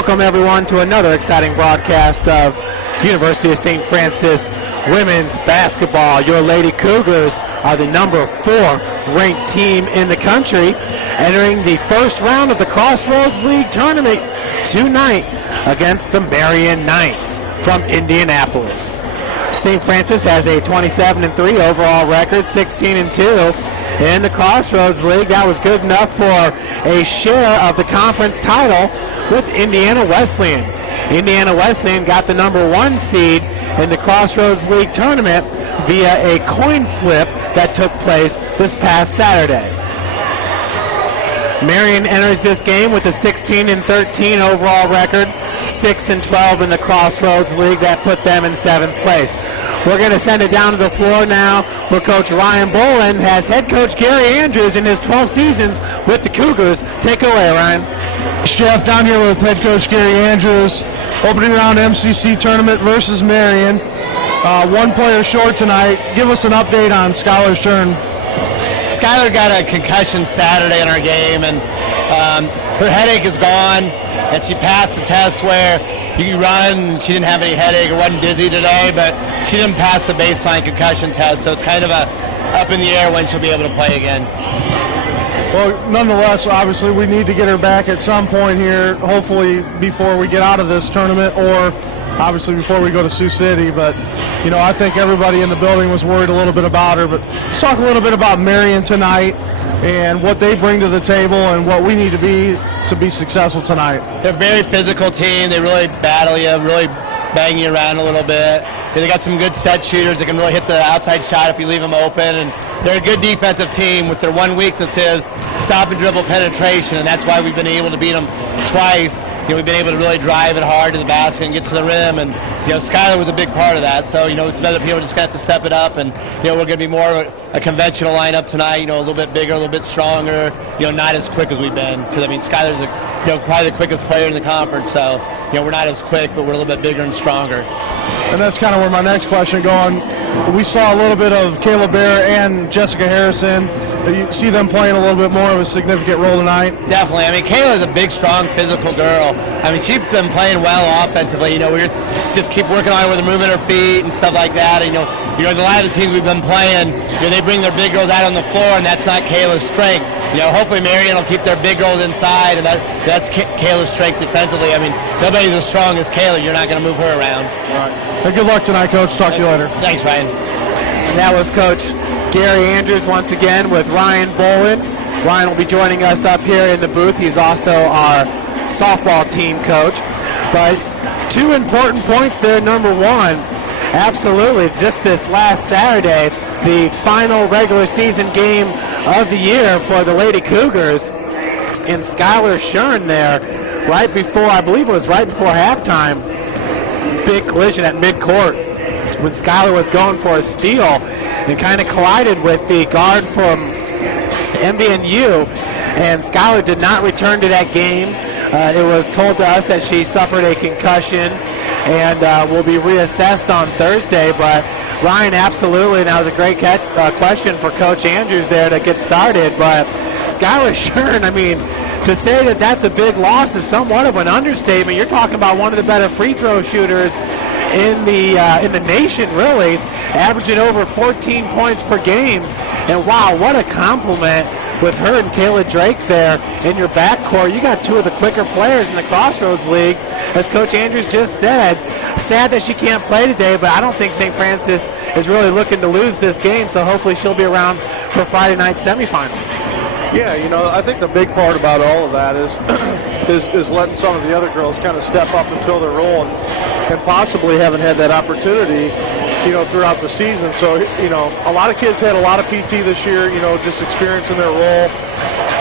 Welcome, everyone, to another exciting broadcast of University of St. Francis women's basketball. Your Lady Cougars are the number 4 ranked team in the country, entering the first round of the Crossroads League tournament tonight against the Marian Knights from Indianapolis. St. Francis has a 27-3 overall record, 16-2 in the Crossroads League. That was good enough for a share of the conference title with Indiana Wesleyan. Indiana Wesleyan got the number 1 seed in the Crossroads League tournament via a coin flip that took place this past Saturday. Marian enters this game with a 16-13 overall record, 6-12 in the Crossroads League. That put them in 7th place. We're going to send it down to the floor now where Coach Ryan Bolin has head coach Gary Andrews in his 12 seasons with the Cougars. Take it away, Ryan. Jeff, down here with head coach Gary Andrews. Opening round MCC tournament versus Marian. 1 player short tonight. Give us an update on Skylar Stern. Skylar got a concussion Saturday in our game, and her headache is gone, and she passed the test where you can run. She didn't have any headache or wasn't dizzy today, but she didn't pass the baseline concussion test, so it's kind of up in the air when she'll be able to play again. Well, nonetheless, obviously we need to get her back at some point here, hopefully before we get out of this tournament or obviously before we go to Sioux City. But, you know, I think everybody in the building was worried a little bit about her. But let's talk a little bit about Marian tonight and what they bring to the table and what we need to be successful tonight. They're a very physical team. They really battle you, really bang you around a little bit. They got some good set shooters that can really hit the outside shot if you leave them open. And they're a good defensive team with their one weakness is stop and dribble penetration, and that's why we've been able to beat them twice. You know, we've been able to really drive it hard to the basket and get to the rim, and you know, Skylar was a big part of that. So you know, it's better people just got to step it up, and you know, we're going to be more of a conventional lineup tonight. You know, a little bit bigger, a little bit stronger. You know, not as quick as we've been, because I mean, Skylar's probably the quickest player in the conference. So you know, we're not as quick, but we're a little bit bigger and stronger. And that's kind of where my next question going. We saw a little bit of Kayla Bear and Jessica Harrison. You see them playing a little bit more of a significant role tonight? Definitely. I mean, Kayla's a big, strong, physical girl. I mean, she's been playing well offensively. You know, we just keep working on her with her moving her feet and stuff like that. And, you know, a lot of the teams we've been playing, you know, they bring their big girls out on the floor, and that's not Kayla's strength. You know, hopefully Marian will keep their big girls inside, and that's Kayla's strength defensively. I mean, nobody's as strong as Kayla. You're not going to move her around. All right. Well, good luck tonight, Coach. Talk to you later. Thanks, Ryan. And that was Coach Gary Andrews once again with Ryan Bolin. Ryan will be joining us up here in the booth. He's also our softball team coach. But 2 important points there. Number 1, absolutely, just this last Saturday, the final regular season game of the year for the Lady Cougars. And Skylar Shern there, right before, I believe it was right before halftime, big collision at midcourt when Skylar was going for a steal and kind of collided with the guard from MVNU, and Skylar did not return to that game. It was told to us that she suffered a concussion and will be reassessed on Thursday. But Ryan, absolutely, and that was a great question for Coach Andrews there to get started. But Skylar Shern, I mean, to say that that's a big loss is somewhat of an understatement. You're talking about one of the better free throw shooters in the nation, really, averaging over 14 points per game. And wow, what a compliment with her and Kayla Drake there in your backcourt. You got 2 of the quicker players in the Crossroads League. As Coach Andrews just said, sad that she can't play today, but I don't think St. Francis is really looking to lose this game, so hopefully she'll be around for Friday night semifinal. Yeah, you know, I think the big part about all of that is is letting some of the other girls kind of step up and fill their role, and possibly haven't had that opportunity, you know, throughout the season. So, you know, a lot of kids had a lot of PT this year, you know, just experiencing their role.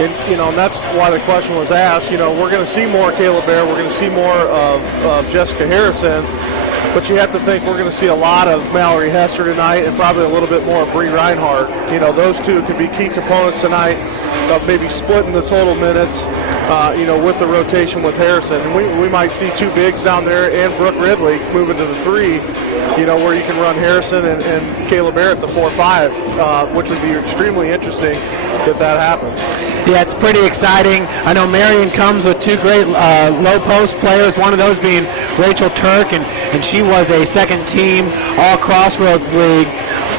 And, you know, and that's why the question was asked. You know, we're going to see more Kayla Bear. We're going to see more of Jessica Harrison. But you have to think we're going to see a lot of Mallory Hester tonight and probably a little bit more of Bree Reinhardt. You know, those 2 could be key components tonight of maybe splitting the total minutes with the rotation with Harrison. And we might see two bigs down there and Brooke Ridley moving to the 3, where you can run Harrison and Kayla Barrett the 4-5, which would be extremely interesting if that happens. Yeah, it's pretty exciting. I know Marian comes with two great low post players, one of those being Rachel Turk, and she was a second team All-Crossroads League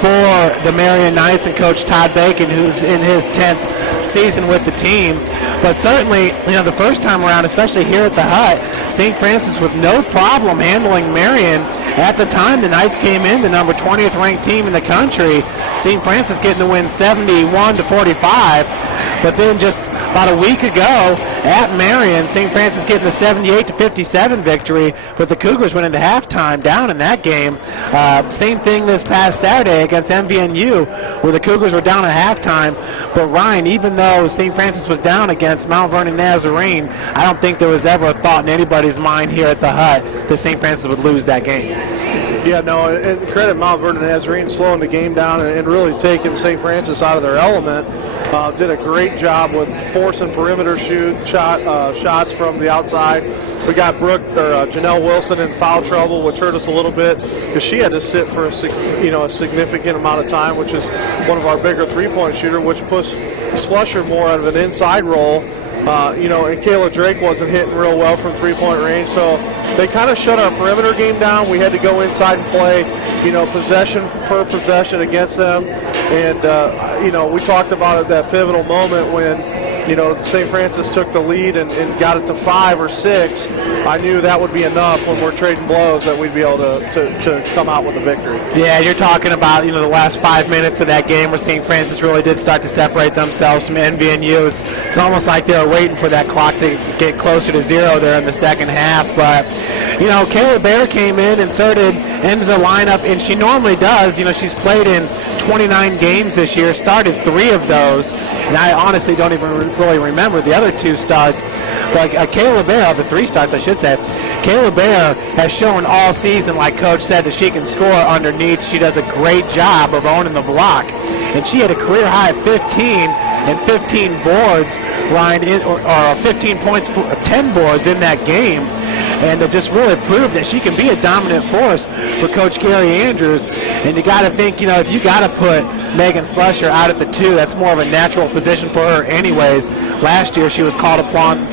for the Marian Knights, and Coach Todd Bacon, who's in his 10th season with the team. But certainly, the first time around, especially here at the Hut, St. Francis with no problem handling Marian. At the time the Knights came in, the number 20th ranked team in the country, St. Francis getting the win 71-45. But then just about a week ago at Marian, St. Francis getting the 78-57 victory, but the Cougars went into halftime down in that game. Same thing this past Saturday against MVNU, where the Cougars were down at halftime. But Ryan, even though St. Francis was down against Mount Vernon Nazarene, I don't think there was ever a thought in anybody's mind here at the Hut that St. Francis would lose that game. Yeah, no, and credit Mount Vernon Nazarene slowing the game down and really taking St. Francis out of their element. Did a great job with forcing perimeter shots from the outside. We got Janelle Wilson in foul trouble, which hurt us a little bit because she had to sit for a significant amount of time, which is one of our bigger three-point shooter, which pushed Slusher more out of an inside role. And Kayla Drake wasn't hitting real well from three-point range, so they kind of shut our perimeter game down. We had to go inside and play, possession per possession against them. And, we talked about it, that pivotal moment when, St. Francis took the lead and got it to 5 or 6. I knew that would be enough when we're trading blows that we'd be able to come out with a victory. Yeah, you're talking about, the last 5 minutes of that game where St. Francis really did start to separate themselves from NVNU. It's almost like they were waiting for that clock to get closer to 0 there in the second half. But, Kayla Bear came in, inserted into the lineup, and she normally does. She's played in 29 games this year, started 3 of those, and I honestly don't even really remember the other 2 starts. But Kayla Bear, the 3 starts I should say, Kayla Bear has shown all season, like Coach said, that she can score underneath. She does a great job of owning the block. And she had a career high of 15 and 15 boards, Ryan, or 15 points, 10 boards in that game. And it just really proved that she can be a dominant force for Coach Gary Andrews. And you got to think, if you got to put Megan Slusher out at the 2, that's more of a natural position for her anyways. Last year she was called upon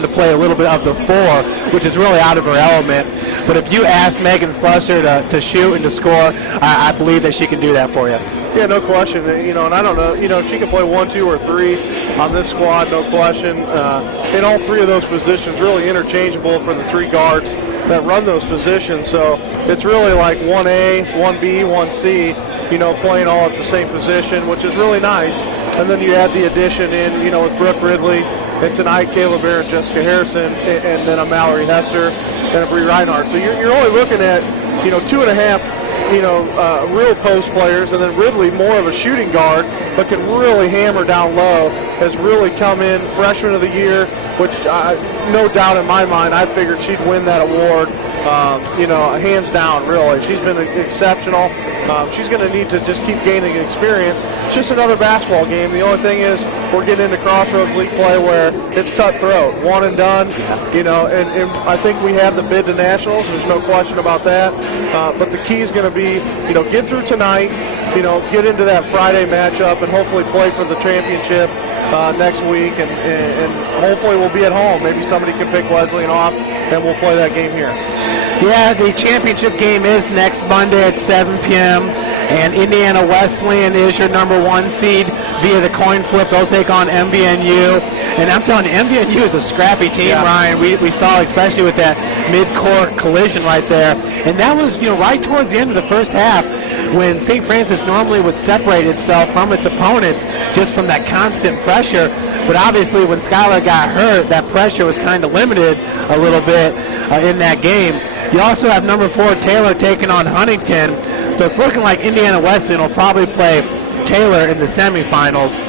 to play a little bit of the 4, which is really out of her element. But if you ask Megan Slusher to shoot and to score, I believe that she can do that for you. Yeah, no question. And I don't know. She can play 1, 2, or 3 on this squad, no question. In all 3 of those positions, really interchangeable for the 3 guards that run those positions. So it's really like 1A, 1B, 1C, playing all at the same position, which is really nice. And then you add the addition in, with Brooke Ridley, and tonight Kayla Bear and Jessica Harrison, and then a Mallory Hester and a Bree Reinhardt. So you're only looking at, 2.5 real post players, and then Ridley, more of a shooting guard, but can really hammer down low, has really come in freshman of the year, which no doubt in my mind, I figured she'd win that award, hands down, really. She's been exceptional. She's going to need to just keep gaining experience. It's just another basketball game. The only thing is we're getting into Crossroads League play where it's cutthroat, one and done, and I think we have the bid to nationals. There's no question about that. But the key is going to be, get through tonight, get into that Friday matchup, and hopefully play for the championship next week, and hopefully we'll be at home. Maybe somebody can pick Wesleyan off, and we'll play that game here. Yeah, the championship game is next Monday at 7 p.m., and Indiana Wesleyan is your number 1 seed via the coin flip. They'll take on MVNU, and I'm telling you, MVNU is a scrappy team, yeah. Ryan. We saw, especially with that mid-court collision right there, and that was right towards the end of the first half when St. Francis normally would separate itself from its opponents just from that constant pressure. But obviously when Skylar got hurt, that pressure was kind of limited a little bit in that game. You also have number 4 Taylor taking on Huntington, so it's looking like Indiana Wesleyan will probably play Taylor in the semifinals.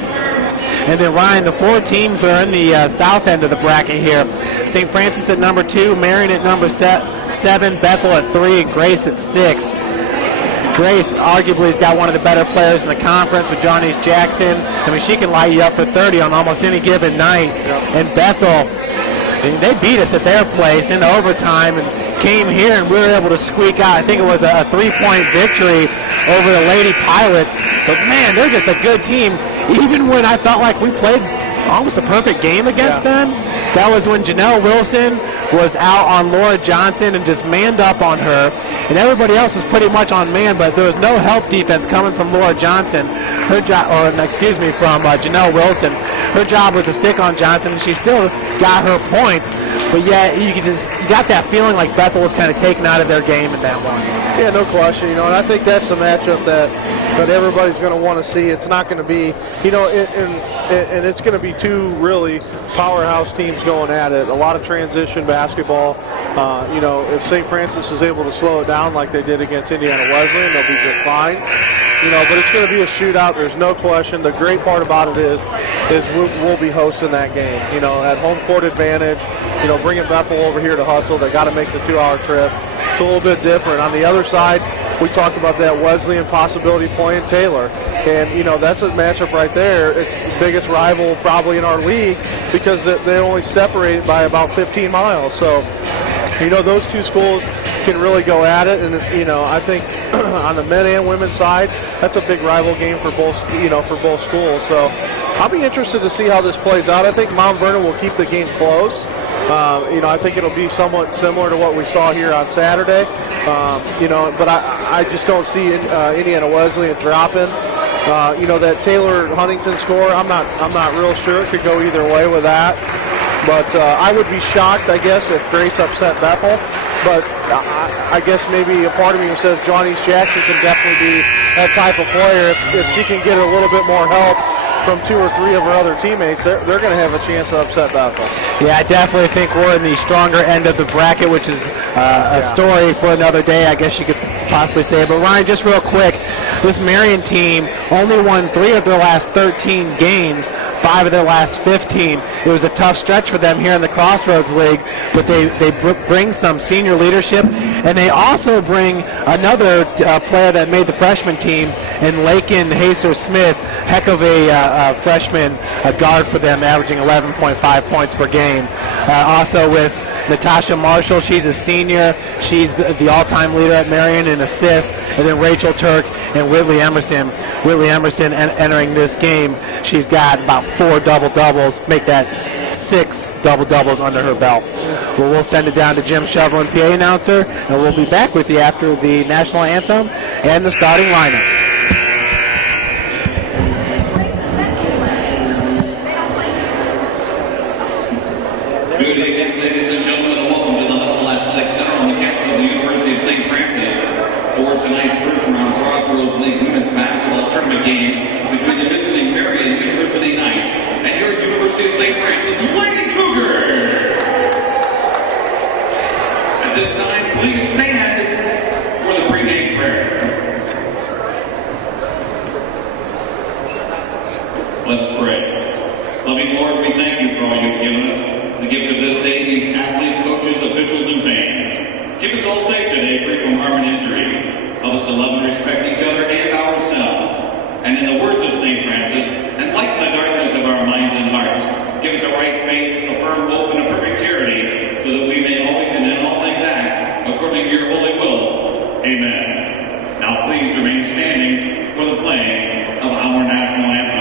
And then, Ryan, the 4 teams are in the south end of the bracket here. St. Francis at number 2, Marian at number 7, Bethel at 3, and Grace at 6. Grace arguably has got one of the better players in the conference with Johnny's Jackson. I mean, she can light you up for 30 on almost any given night. And Bethel, they beat us at their place in overtime and came here, and we were able to squeak out. I think it was a 3-point victory over the Lady Pilots. But, man, they're just a good team. Even when I felt like we played almost a perfect game against them, that was when Janelle Wilson was out on Laura Johnson and just manned up on her, and everybody else was pretty much on man, but there was no help defense coming from Laura Johnson. Her job, from Janelle Wilson. Her job was to stick on Johnson, and she still got her points, but yet you got that feeling like Bethel was kind of taken out of their game in that one. Yeah, no question. And I think that's the matchup that everybody's going to want to see. It's not going to be, and it's going to be two really powerhouse teams going at it. A lot of transition basketball. If St. Francis is able to slow it down like they did against Indiana Wesleyan, they'll be just fine. But it's going to be a shootout. There's no question. The great part about it is we'll be hosting that game. At home court advantage. Bringing Bethel over here to Hutzel. They got to make the 2-hour trip. It's a little bit different. On the other side, we talked about that Wesleyan possibility playing Taylor. And, that's a matchup right there. It's the biggest rival probably in our league because they only separate by about 15 miles. So, those two schools can really go at it. And, I think on the men and women's side, that's a big rival game for both, for both schools. So I'll be interested to see how this plays out. I think Mount Vernon will keep the game close. I think it'll be somewhat similar to what we saw here on Saturday. But I just don't see Indiana Wesleyan dropping. That Taylor Huntington score, I'm not real sure. It could go either way with that. But I would be shocked, I guess, if Grace upset Bethel. But I guess maybe a part of me says Johnny's Jackson can definitely be that type of player. If she can get a little bit more help from 2 or 3 of her other teammates, they're going to have a chance to upset Bethel. Yeah, I definitely think we're in the stronger end of the bracket, which is a story for another day, I guess you could possibly say. But Ryan, just real quick, this Marian team only won 3 of their last 13 games, 5 of their last 15. It was a tough stretch for them here in the Crossroads League, but they bring some senior leadership, and they also bring another player that made the freshman team in Lakin Haser-Smith, heck of a freshman guard for them, averaging 11.5 points per game. Also with Natasha Marshall, she's a senior. She's the all-time leader at Marian in assists. And then Rachel Turk and Whitley Emerson. Whitley Emerson entering this game, she's got about 4 double-doubles, make that 6 double-doubles under her belt. Well, we'll send it down to Jim Shovelin, PA announcer, and we'll be back with you after the national anthem and the starting lineup. Good evening, ladies and gentlemen, and welcome to the Hutzel Athletic Center on the campus of the University of St. Francis for tonight's first-round Crossroads League women's basketball tournament game between the visiting Marian University Knights and your University of St. Francis Lady Cougars. At this time, please stand for the pregame prayer. Let's pray. Loving Lord, we thank you for all you've given us. The gift of this day, these athletes, coaches, officials, and fans. Keep us all safe today, free from harm and injury. Help us to love and respect each other and ourselves. And in the words of St. Francis, enlighten the darkness of our minds and hearts. Give us a right faith, a firm hope, and a perfect charity, so that we may always and in all things act according to your holy will. Amen. Now please remain standing for the playing of our national anthem.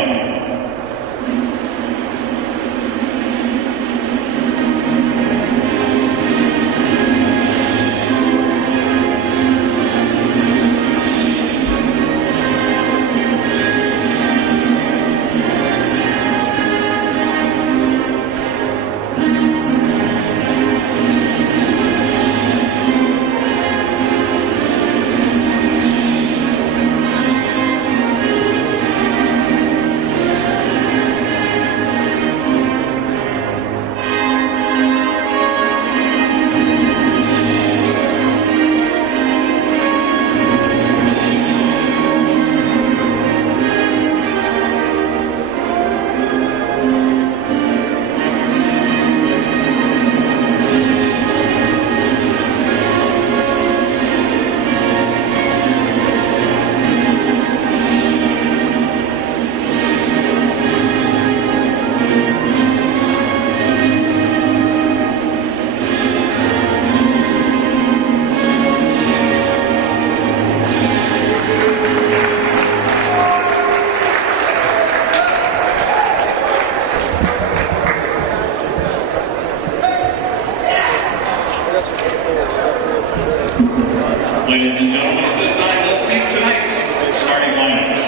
Ladies and gentlemen, at this time, let's meet tonight's starting lineups.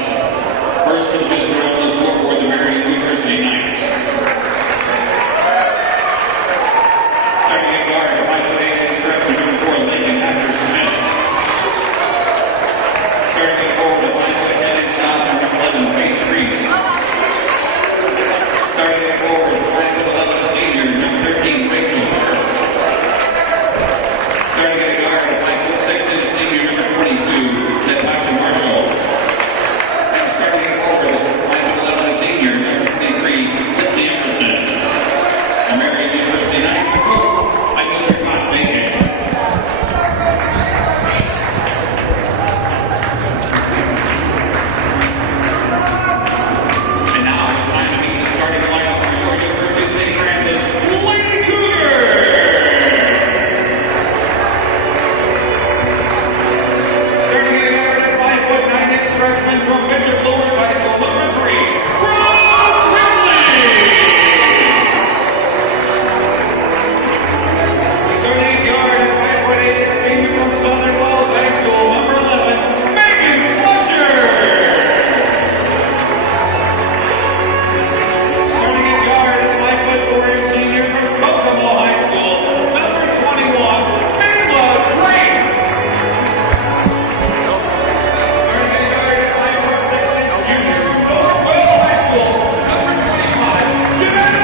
First for the visitor on the scoreboard, the Marian University Knights. Starting at guard, 5'8" freshman number 4, Lincoln Asher Smith. Starting at forward, 5'10" south, number 11, Faith Reese. Starting at forward, 5'11" senior, number 13, Rachel Turk. Starting at guard, 5'6" senior, number 22, Natasha Marshall. And starting at forward, 5'11" senior, number 23, Whitney Emerson. The Marian University Knights are coached by Mr. Todd Bacon. And now it's time to meet the starting lineup for your University of St. Francis Lady Cougars. Starting at guard at 5'9" freshman from Bishop Lawrence High School, number 3, Rob Ridley. Starting at guard at 5'8" senior from Southern Wells High School, number 11, Megan Fletcher. Starting at guard at 5'4" senior from Kokomo High School, number 21, Mila Drake. Starting at guard at 5'6" junior from Northwell High School, number 25, Janelle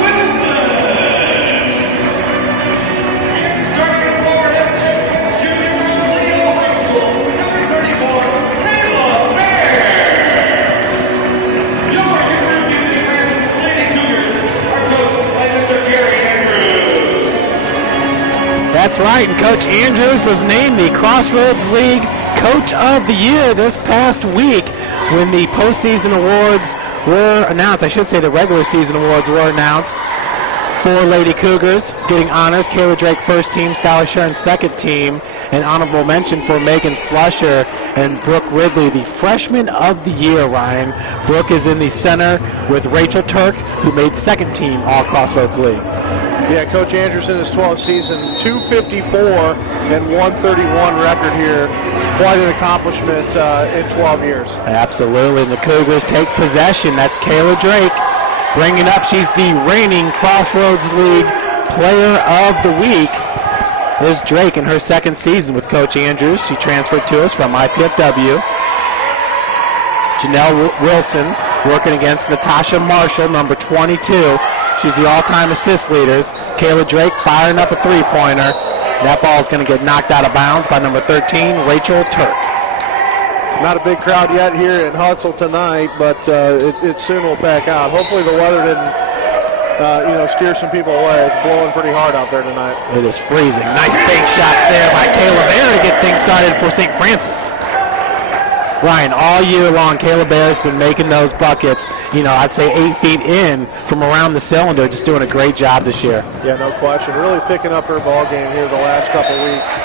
Winston. And starting at forward at 6'1" junior from Leo High School, number 34, Kayla Bear. Your University of St. Francis Lady Cougars are coached by Mr. Gary Andrews. That's right, and Coach Andrews was named the Crossroads League Coach of the Year this past week when the postseason awards were announced. I should say the regular season awards were announced for Lady Cougars. Getting honors, Kayla Drake first team, Skylar Shern second team, and honorable mention for Megan Slusher and Brooke Ridley, the freshman of the year, Ryan. Brooke is in the center with Rachel Turk, who made second team All Crossroads League. Yeah, Coach Anderson, his 12th season, 254 and 131 record here. Quite an accomplishment in 12 years. Absolutely, and the Cougars take possession. That's Kayla Drake bringing up. She's the reigning Crossroads League Player of the Week. There's Drake in her second season with Coach Andrews. She transferred to us from IPFW. Janelle Wilson working against Natasha Marshall, number 22. She's the all-time assist leaders. Kayla Drake firing up a three-pointer. That ball is going to get knocked out of bounds by number 13, Rachel Turk. Not a big crowd yet here in Hutzel tonight, but it soon will pack out. Hopefully the weather didn't, steer some people away. It's blowing pretty hard out there tonight. It is freezing. Nice big shot there by Kayla Bear to get things started for St. Francis. Ryan, all year long, Kayla Bear's been making those buckets, I'd say 8 feet in from around the cylinder, just doing a great job this year. Yeah, no question. Really picking up her ball game here the last couple weeks.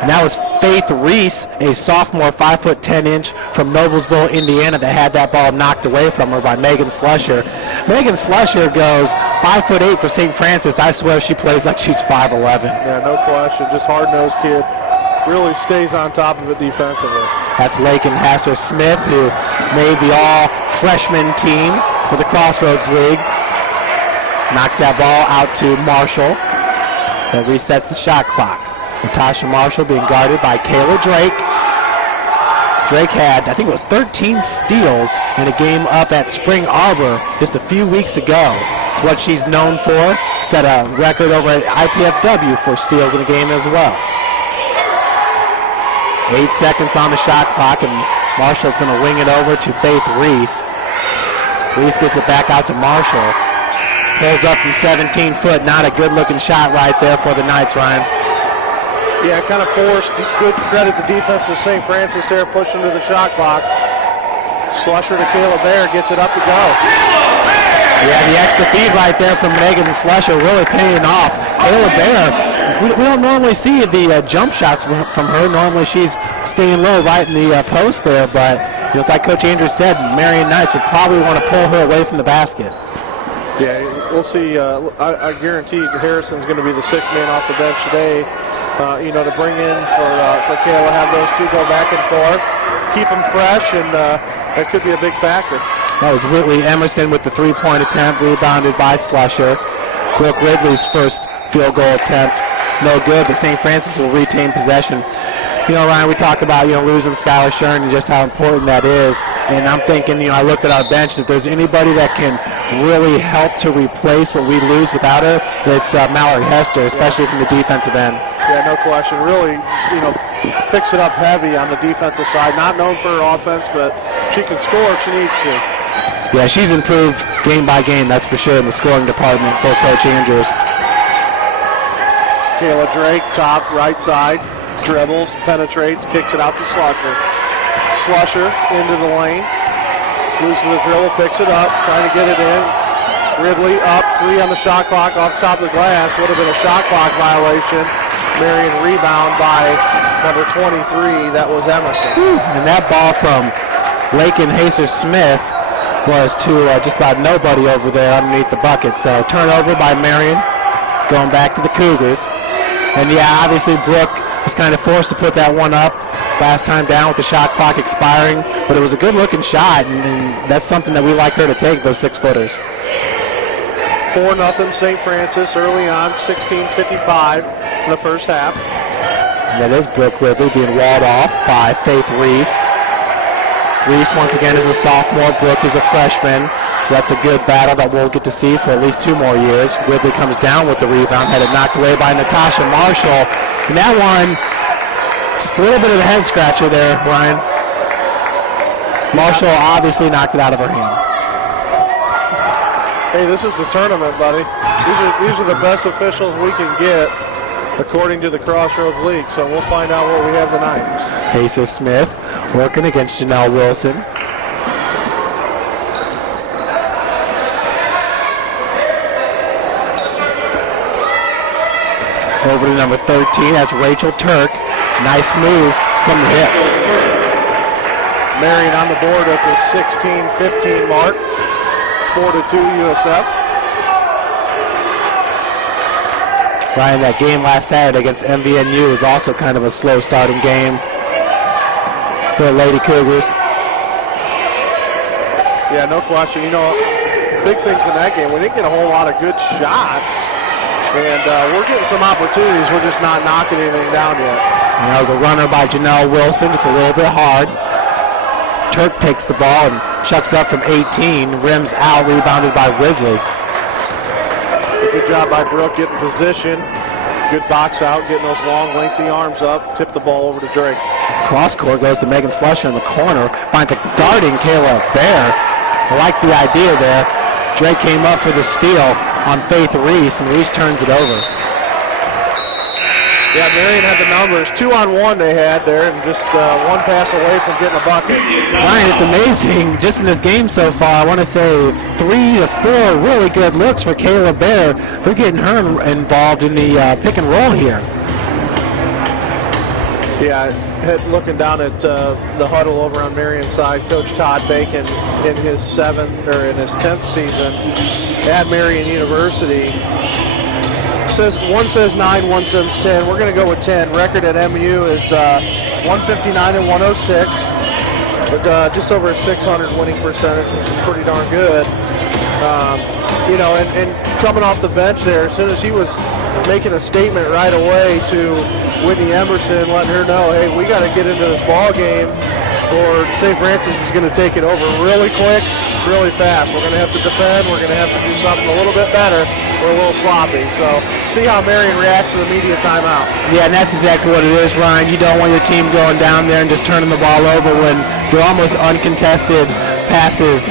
And that was Faith Reese, a sophomore 5'10" from Noblesville, Indiana, that had that ball knocked away from her by Megan Slusher. Megan Slusher goes 5'8" for St. Francis. I swear she plays like she's 5'11". Yeah, no question. Just hard-nosed kid. Really stays on top of it defensively. That's Lakin Hasser-Smith, who made the all-freshman team for the Crossroads League. Knocks that ball out to Marshall. That resets the shot clock. Natasha Marshall being guarded by Kayla Drake. Drake had, I think it was 13 steals in a game up at Spring Arbor just a few weeks ago. It's what she's known for. Set a record over at IPFW for steals in a game as well. 8 seconds on the shot clock, and Marshall's going to wing it over to Faith Reese. Reese gets it back out to Marshall. Pulls up from 17 foot. Not a good-looking shot right there for the Knights, Ryan. Yeah, kind of forced. Good credit to defense of St. Francis there, pushing to the shot clock. Slusher to Kayla Bear, gets it up to go. Yeah, the extra feed right there from Megan Slusher really paying off. Kayla Bear, we don't normally see the jump shots from her. Normally she's staying low right in the post there, but it's like Coach Andrews said, Marian Knights would probably want to pull her away from the basket. Yeah, we'll see. I guarantee Harrison's going to be the sixth man off the bench today. To bring in for Kayla, have those two go back and forth, keep them fresh, and that could be a big factor. That was Whitley Emerson with the three-point attempt, rebounded by Slusher. Brooke Ridley's first field goal attempt, no good, but St. Francis will retain possession. Ryan, we talk about, losing Skylar Shern and just how important that is. And I'm thinking, I look at our bench, and if there's anybody that can really help to replace what we lose without her, it's Mallory Hester, especially from the defensive end. Yeah, no question. Really, picks it up heavy on the defensive side. Not known for her offense, but she can score if she needs to. Yeah, she's improved game by game, that's for sure, in the scoring department for Coach Andrews. Kayla Drake, top right side, dribbles, penetrates, kicks it out to Slusher. Slusher into the lane, loses the dribble, picks it up, trying to get it in. Ridley up, 3 on the shot clock, off top of the glass. Would have been a shot clock violation. Marian rebound by number 23, that was Emerson. And that ball from Lakin Haser-Smith was to just about nobody over there underneath the bucket. So turnover by Marian, going back to the Cougars. And yeah, obviously Brooke was kind of forced to put that one up last time down with the shot clock expiring, but it was a good-looking shot, and that's something that we like her to take, those 6-footers. 4-0 St. Francis early on, 16:55 in the first half. And that is Brooke Ridley being walled off by Faith Reese. Reese, once again, is a sophomore. Brooke is a freshman, so that's a good battle that we'll get to see for at least 2 more years. Ridley comes down with the rebound, had it knocked away by Natasha Marshall. And that one, just a little bit of a head scratcher there, Ryan. Marshall obviously knocked it out of her hand. Hey, this is the tournament, buddy. These are the best officials we can get, according to the Crossroads League. So we'll find out what we have tonight. Haser-Smith working against Janelle Wilson. Over to number 13, that's Rachel Turk. Nice move from the hip. Marian on the board at the 16-15 mark. 4-2 USF. Ryan, that game last Saturday against MVNU was also kind of a slow starting game for the Lady Cougars. Yeah, no question. Big things in that game. We didn't get a whole lot of good shots. And we're getting some opportunities. We're just not knocking anything down yet. And that was a runner by Janelle Wilson, just a little bit hard. Turk takes the ball and chucks it up from 18. Rims out, rebounded by Ridley. Good job by Brooke getting position. Good box out, getting those long, lengthy arms up. Tip the ball over to Drake. Cross court goes to Megan Slusher in the corner. Finds a darting Kayla Bear. I like the idea there. Drake came up for the steal on Faith Reese, and Reese turns it over. Yeah, Marian had the numbers. 2-on-1 they had there, and just one pass away from getting a bucket. Ryan, it's amazing. Just in this game so far, I want to say 3 to 4 really good looks for Kayla Bear. They're getting her involved in the pick and roll here. Yeah, looking down at the huddle over on Marian's side, Coach Todd Bacon in his 10th season at Marian University. One says 9, one says 10. We're going to go with 10. Record at MU is 159 and 106, but just over a 600 winning percentage, which is pretty darn good. And coming off the bench there, as soon as he was making a statement right away to Whitney Emerson, letting her know, hey, we got to get into this ball game, or St. Francis is going to take it over really quick, really fast. We're going to have to defend. We're going to have to do something a little bit better. We're a little sloppy. So see how Marian reacts to the media timeout. Yeah, and that's exactly what it is, Ryan. You don't want your team going down there and just turning the ball over when you're almost uncontested passes.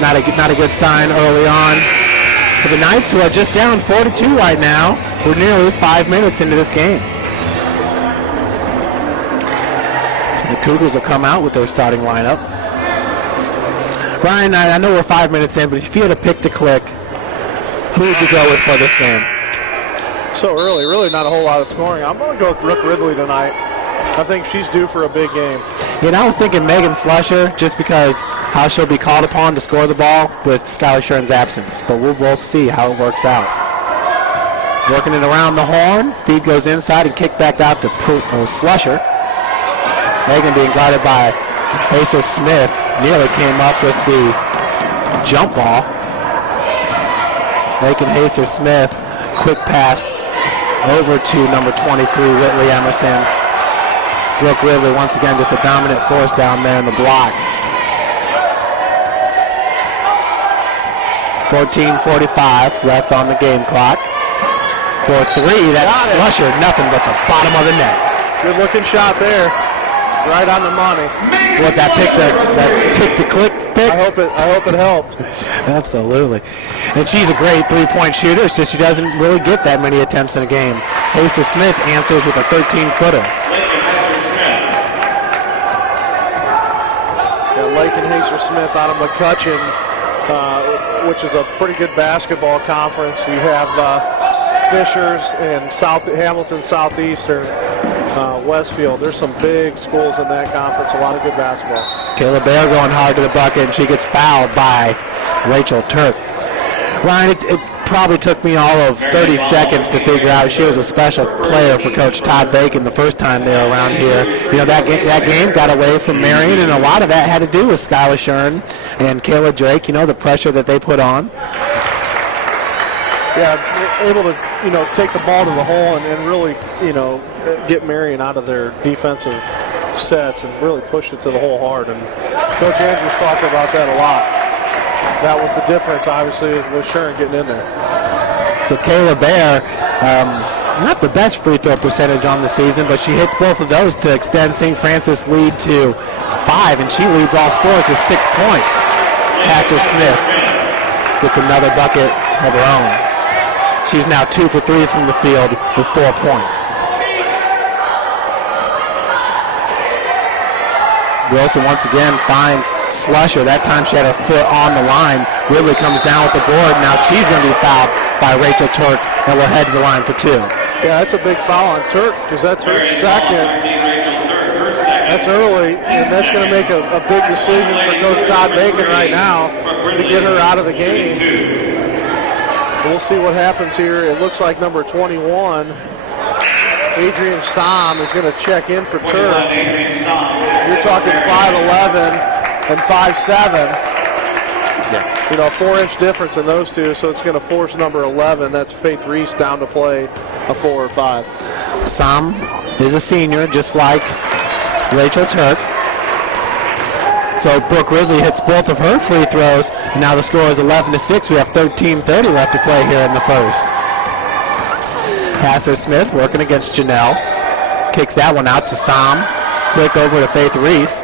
Not a good sign early on. For the Knights, who are just down 4-2 right now, we're nearly 5 minutes into this game. The Cougars will come out with their starting lineup. Ryan, I know we're 5 minutes in, but if you had to pick the click, who would you go with for this game? So early, really not a whole lot of scoring. I'm going to go with Brooke Ridley tonight. I think she's due for a big game. And I was thinking Megan Slusher, just because how she'll be called upon to score the ball with Skylar Shern's absence. But we'll see how it works out. Working it around the horn. Feed goes inside and kicked back out to Slusher. Megan being guarded by Acer Smith. Nearly came up with the jump ball. Making Acer Smith. Quick pass over to number 23, Whitley Emerson. Brooke Ridley, once again, just a dominant force down there in the block. 14:45 left on the game clock. For three, that's Slusher, nothing but the bottom of the net. Good looking shot there. Right on the money. What, that pick-to-click pick? I hope it helped. Absolutely. And she's a great three-point shooter. It's just she doesn't really get that many attempts in a game. Acer Smith answers with a 13-footer. Lake and Hazer Smith out of McCutcheon, which is a pretty good basketball conference. You have Fishers and Hamilton Southeastern, Westfield. There's some big schools in that conference, a lot of good basketball. Kayla Bear going hard to the bucket, and she gets fouled by Rachel Turk. Ryan, it probably took me all of 30 seconds to figure out she was a special player for Coach Todd Bacon the first time they were around here. You know, that game got away from Marian, and a lot of that had to do with Skylar Shern and Kayla Drake, you know, the pressure that they put on. Yeah, able to, you know, take the ball to the hole and really, you know, get Marian out of their defensive sets and really push it to the hole hard. And Coach Andrews talked about that a lot. That was the difference, obviously, with Shern getting in there. So Kayla Bear, not the best free throw percentage on the season, but she hits both of those to extend St. Francis lead to 5, and she leads all scorers with 6 points. Hassel Smith gets another bucket of her own. She's now 2 for 3 from the field with 4 points. Wilson once again finds Slusher. That time she had her foot on the line. Ridley comes down with the board. Now she's going to be fouled by Rachel Turk, and will head to the line for 2. Yeah, that's a big foul on Turk because that's her second. That's early, and that's going to make a big decision for Coach Todd Bacon right now to get her out of the game. We'll see what happens here. It looks like number 21, Adrian Som, is going to check in for Turk. You're talking 5'11" and 5'7". Yeah. You know, 4-inch difference in those two, so it's going to force number 11, that's Faith Reese, down to play a 4 or 5. Som is a senior, just like Rachel Turk. So Brooke Ridley hits both of her free throws, and now the score is 11-6. We have 13:30 left to play here in the first. Hassler Smith working against Janelle. Kicks that one out to Som. Quick over to Faith Reese.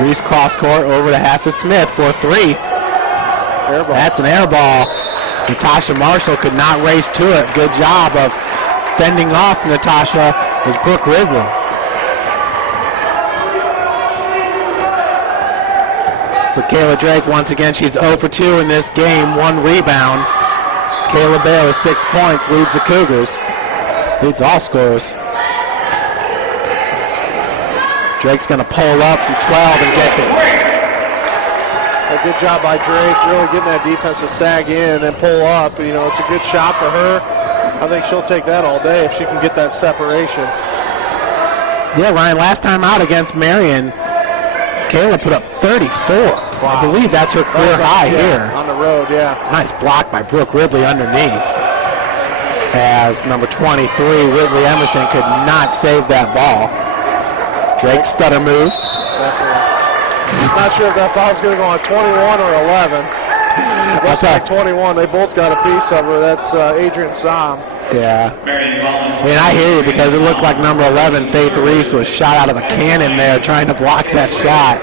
Reese cross court over to Hassler Smith for 3. That's an air ball. Natasha Marshall could not race to it. Good job of fending off Natasha was Brooke Ridley. So Kayla Drake, once again, she's 0 for 2 in this game, 1 rebound. Kayla Bear with 6 points, leads the Cougars, leads all scorers. Drake's going to pull up from 12 and gets it. A good job by Drake, really getting that defensive sag in and pull up. You know, it's a good shot for her. I think she'll take that all day if she can get that separation. Yeah, Ryan, last time out against Marian, Kayla put up 34. Wow. I believe that's her career high here. On the road, yeah. Nice block by Brooke Ridley underneath. As number 23, Whitley Emerson, could not save that ball. Drake stutter move. Definitely. Not sure if that foul's going to go on 21 or 11. Looks like 21. They both got a piece of her. That's Adrian Som. Yeah. And I hear you, because it looked like number 11, Faith Reese, was shot out of a cannon there trying to block that shot.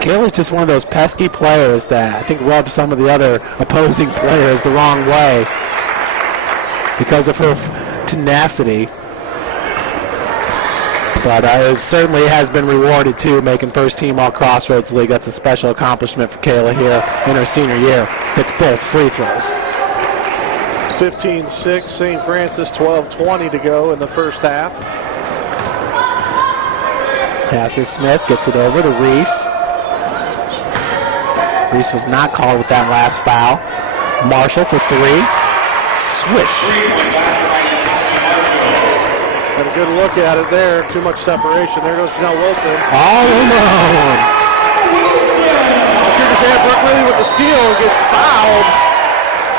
Kayla's just one of those pesky players that I think rubs some of the other opposing players the wrong way because of her tenacity. But it certainly has been rewarded, too, making first team All-Crossroads League. That's a special accomplishment for Kayla here in her senior year. Hits both free throws. 15-6, St. Francis, 12:20 to go in the first half. Passer Smith gets it over to Reese. Reese was not called with that last foul. Marshall for three. Swish. Had a good look at it there. Too much separation. There goes Janelle Wilson. All alone. Cougars have Brooke Ridley with the steal and gets fouled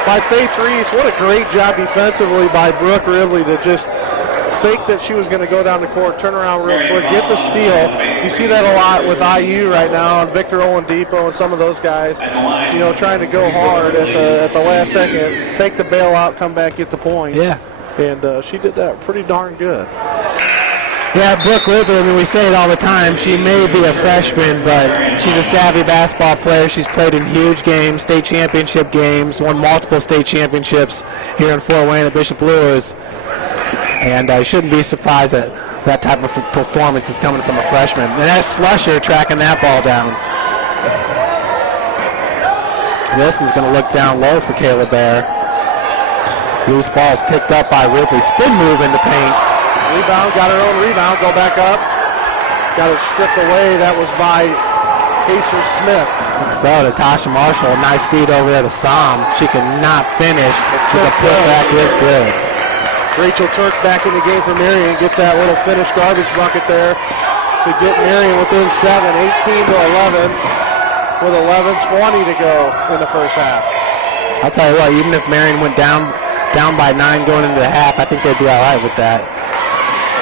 by Faith Reese. What a great job defensively by Brooke Ridley to just fake that she was going to go down the court, turn around real quick, get the steal. You see that a lot with IU right now, and Victor Oladipo and some of those guys, you know, trying to go hard at the last second, fake the bailout, come back, get the points. Yeah. And she did that pretty darn good. Yeah, Brooke Ridley, I mean, we say it all the time. She may be a freshman, but she's a savvy basketball player. She's played in huge games, state championship games, won multiple state championships here in Fort Wayne at Bishop Lewis. And I shouldn't be surprised that that type of performance is coming from a freshman. And that's Slusher tracking that ball down. Wilson's going to look down low for Kayla Bear. Loose ball is picked up by Ridley. Spin move in the paint. Rebound, got her own rebound, go back up. Got it stripped away. That was by Pacer Smith. So Natasha Marshall, nice feed over there to Sam. She cannot finish, but the putback is good. Rachel Turk back in the game for Marian. Gets that little finished garbage bucket there to get Marian within 7, 18 to 11, with 11:20 to go in the first half. I'll tell you what, even if Marian went down by 9 going into the half, I think they'd be all right with that.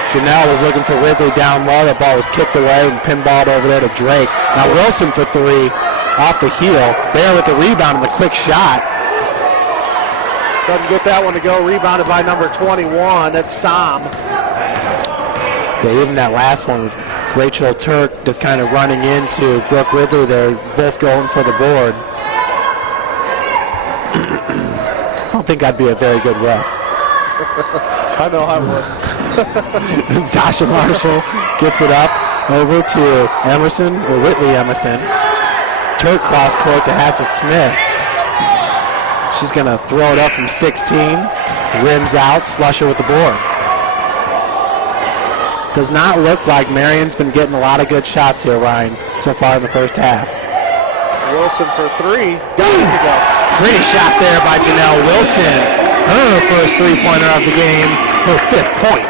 Janelle was looking for Ridley down low. That ball was kicked away and pinballed over there to Drake. Now Wilson for three off the heel. Bear with the rebound and the quick shot. Doesn't get that one to go. Rebounded by number 21. That's Sam. Yeah, even that last one with Rachel Turk just kind of running into Brooke Ridley. They're both going for the board. I don't think I'd be a very good ref. I know I would. Tasha Marshall gets it up over to Emerson, or Whitley Emerson. Turk cross court to Hassel Smith. She's going to throw it up from 16. Rims out. Slusher with the board. Does not look like Marian's been getting a lot of good shots here, Ryan, so far in the first half. Wilson for three. Got it to go. Pretty shot there by Janelle Wilson. Her first three-pointer of the game. Her 5th point.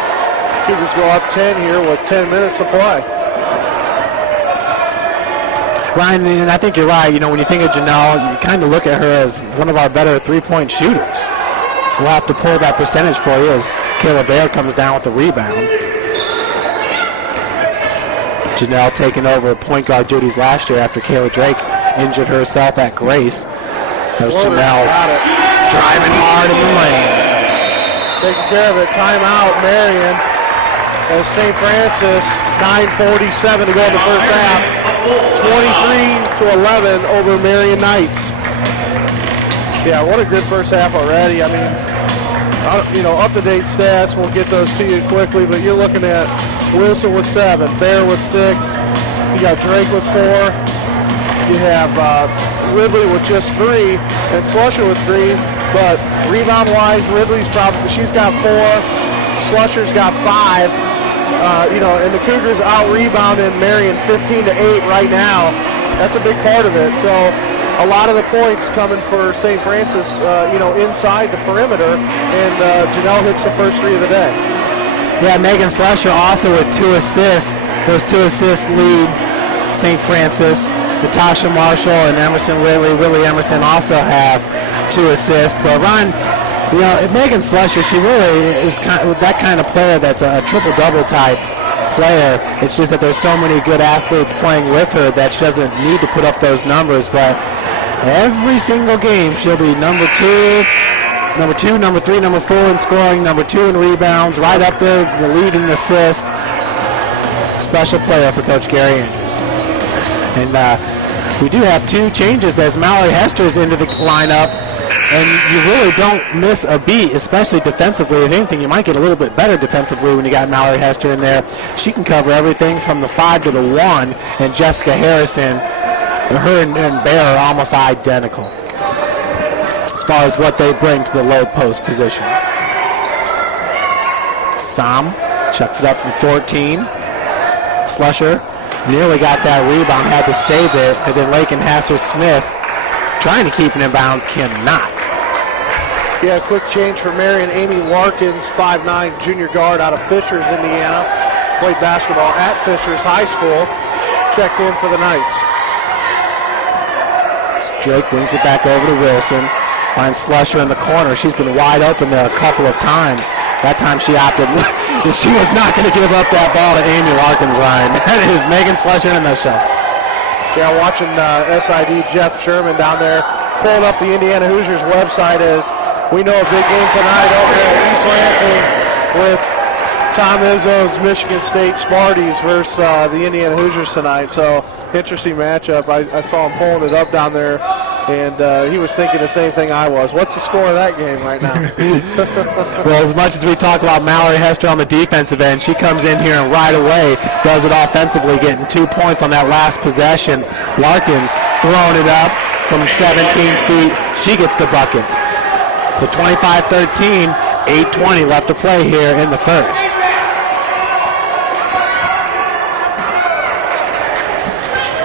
Cougars go up 10 here with 10 minutes to play. Ryan, and I think you're right. You know, when you think of Janelle, you kind of look at her as one of our better three-point shooters. We'll have to pull that percentage for you as Kayla Bear comes down with the rebound. Janelle taking over point guard duties last year after Kayla Drake injured herself at Grace. There's Janelle driving hard in the lane. Taking care of it. Timeout, Marian. As St. Francis, 9:47 to go in the first half. 23-11 over Marian Knights. Yeah, what a good first half already. I mean, you know, up-to-date stats, we'll get those to you quickly, but you're looking at Wilson with 7, Bear with 6, you got Drake with 4, you have Ridley with just 3, and Slusher with 3, but rebound-wise, Ridley's she's got 4, Slusher's got 5. You know, and the Cougars out-rebounding Marian 15-8 right now. That's a big part of it. So a lot of the points coming for St. Francis, you know, inside the perimeter, and Janelle hits the first 3 of the day. Yeah, Megan Slusher also with 2 assists. Those 2 assists lead St. Francis. Natasha Marshall and Emerson Willie Emerson also have 2 assists. But Ron, you know, Megan Slusher, she really is that kind of player that's a triple-double type player. It's just that there's so many good athletes playing with her that she doesn't need to put up those numbers. But every single game, she'll be number 2, number 3, number 4 in scoring, number 2 in rebounds, right up there, the lead in assist. Special player for Coach Gary Andrews. And we do have 2 changes as Mallory Hester's into the lineup. And you really don't miss a beat, especially defensively. If anything, you might get a little bit better defensively when you got Mallory Hester in there. She can cover everything from the 5 to the 1. And Jessica Harrison, her and Bear are almost identical. as far as what they bring to the low post position. Sam chucks it up from 14. Slusher nearly got that rebound, had to save it, and then Lakin Hasser-Smith trying to keep it in bounds, cannot. Yeah, quick change for Marian. Amy Larkins, 5'9", junior guard out of Fishers, Indiana. Played basketball at Fishers High School. Checked in for the Knights. Drake wings it back over to Wilson. Finds Slusher in the corner. She's been wide open there a couple of times. That time she opted. She was not going to give up that ball to Amy Larkins, Ryan. That is Megan Slusher in the show. Yeah, watching SID Jeff Sherman down there pulling up the Indiana Hoosiers website as we know a big game tonight over at East Lansing with Tom Izzo's Michigan State Sparties versus the Indiana Hoosiers tonight. So interesting matchup. I saw him pulling it up down there, and he was thinking the same thing I was. What's the score of that game right now? Well, as much as we talk about Mallory Hester on the defensive end, she comes in here and right away does it offensively, getting 2 points on that last possession. Larkins throwing it up from 17 feet. She gets the bucket. So 25-13, 8:20 left to play here in the first.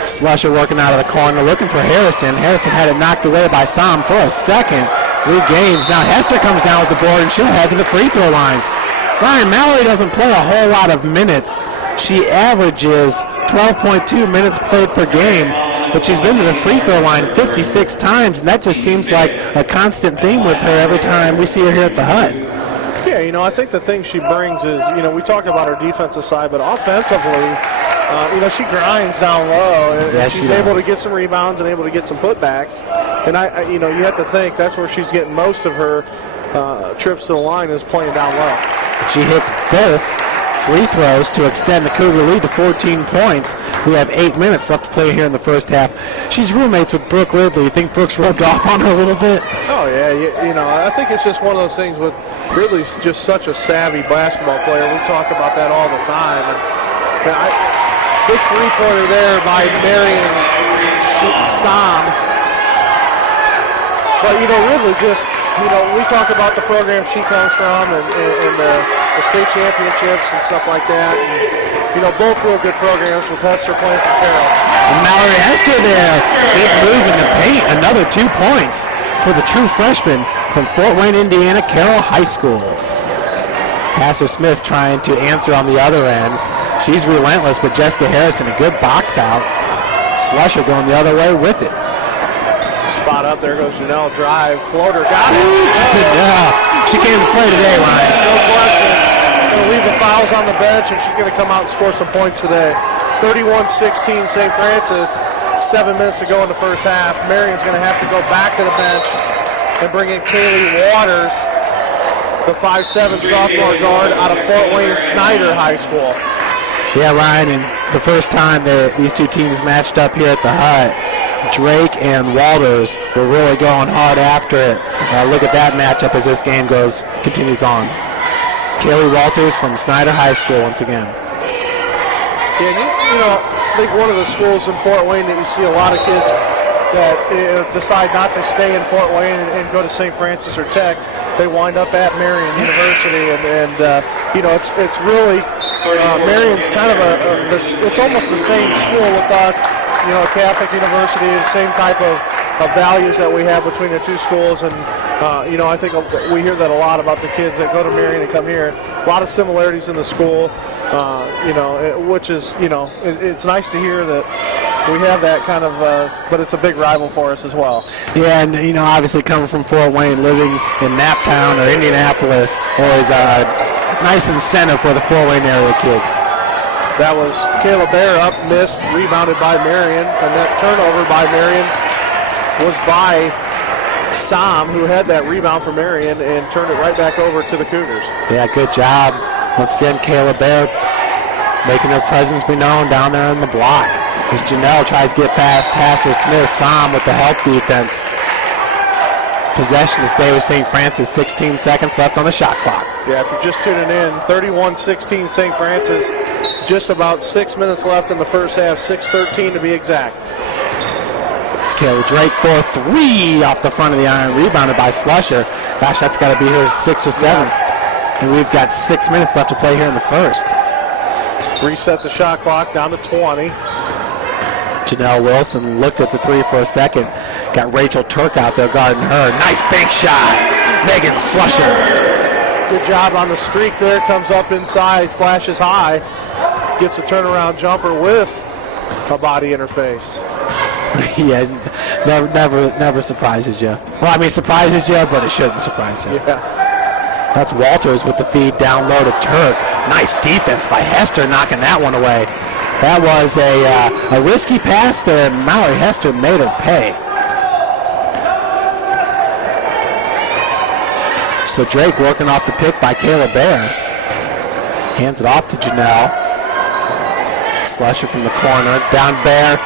Slusher working out of the corner, looking for Harrison. Harrison had it knocked away by Sam for a second. Regains. Now Hester comes down with the board, and she'll head to the free throw line. Ryan, Mallory doesn't play a whole lot of minutes. She averages 12.2 minutes played per game, but she's been to the free throw line 56 times, and that just seems like a constant theme with her every time we see her here at the Hut. Yeah, you know, I think the thing she brings is, you know, we talk about her defensive side, but offensively, you know, she grinds down low, and she's able to get some rebounds and able to get some putbacks. And you know, you have to think that's where she's getting most of her trips to the line is playing down low. She hits both free throws to extend the Cougar lead to 14 points. We have 8 minutes left to play here in the first half. She's roommates with Brooke Ridley. You think Brooke's rubbed off on her a little bit? Oh, yeah. You know, I think it's just one of those things with Ridley's just such a savvy basketball player. We talk about that all the time. And big three-pointer there by Marian Sam. But, you know, Ridley just, you know, we talk about the program she comes from and the state championships and stuff like that. And, you know, both real good programs with Hester playing for Carroll. And Mallory Hester there. Big move in the paint. Another 2 points for the true freshman from Fort Wayne, Indiana, Carroll High School. Hasser-Smith trying to answer on the other end. She's relentless, but Jessica Harrison, a good box out. Slusher going the other way with it. Spot up, there goes Janelle, drive, floater, got it. Yeah, she came to play today, Ryan. No question. Going to leave the fouls on the bench, and she's going to come out and score some points today. 31-16 St. Francis, 7 minutes to go in the first half. Marian's going to have to go back to the bench and bring in Kaylee Waters, the 5'7" sophomore guard out of Fort Wayne Snyder High School. Yeah, Ryan, and the first time that these two teams matched up here at the Hut, Drake and Walters were really going hard after it. Look at that matchup as this game continues on. Kaylee Walters from Snyder High School once again. Yeah, you know, I think one of the schools in Fort Wayne that you see a lot of kids that decide not to stay in Fort Wayne and go to St. Francis or Tech, they wind up at Marian University, and you know, it's really Marian's kind of it's almost the same school with us. You know, Catholic University, the same type of values that we have between the two schools, and you know, I think we hear that a lot about the kids that go to Marian and come here. A lot of similarities in the school, you know, which is, you know, it's nice to hear that we have that kind of, but it's a big rival for us as well. Yeah, and you know, obviously coming from Fort Wayne, living in Naptown or Indianapolis, always a nice incentive for the Fort Wayne area kids. That was Kayla Bear up, missed, rebounded by Marian, and that turnover by Marian was by Sam, who had that rebound for Marian and turned it right back over to the Cougars. Yeah, good job. Once again, Kayla Bear making her presence be known down there in the block. As Janelle tries to get past Hasser-Smith, Sam with the help defense. Possession to stay with St. Francis, 16 seconds left on the shot clock. Yeah, if you're just tuning in, 31-16 St. Francis. Just about 6 minutes left in the first half, 6:13 to be exact. Kayla Drake for 3 off the front of the iron, rebounded by Slusher. Gosh, that's got to be her 6th or 7th. And we've got 6 minutes left to play here in the first. Reset the shot clock down to 20. Janelle Wilson looked at the 3 for a second. Got Rachel Turk out there guarding her. Nice bank shot. Megan Slusher. Good job on the streak there. Comes up inside, flashes high. Gets a turnaround jumper with a body interface. Yeah, never surprises you. Well, I mean, surprises you, but it shouldn't surprise you. Yeah. That's Walters with the feed down low to Turk. Nice defense by Hester, knocking that one away. That was a risky pass there, and Mallory Hester made her pay. So Drake working off the pick by Kayla Bear. Hands it off to Janelle. Slusher from the corner, down Bear.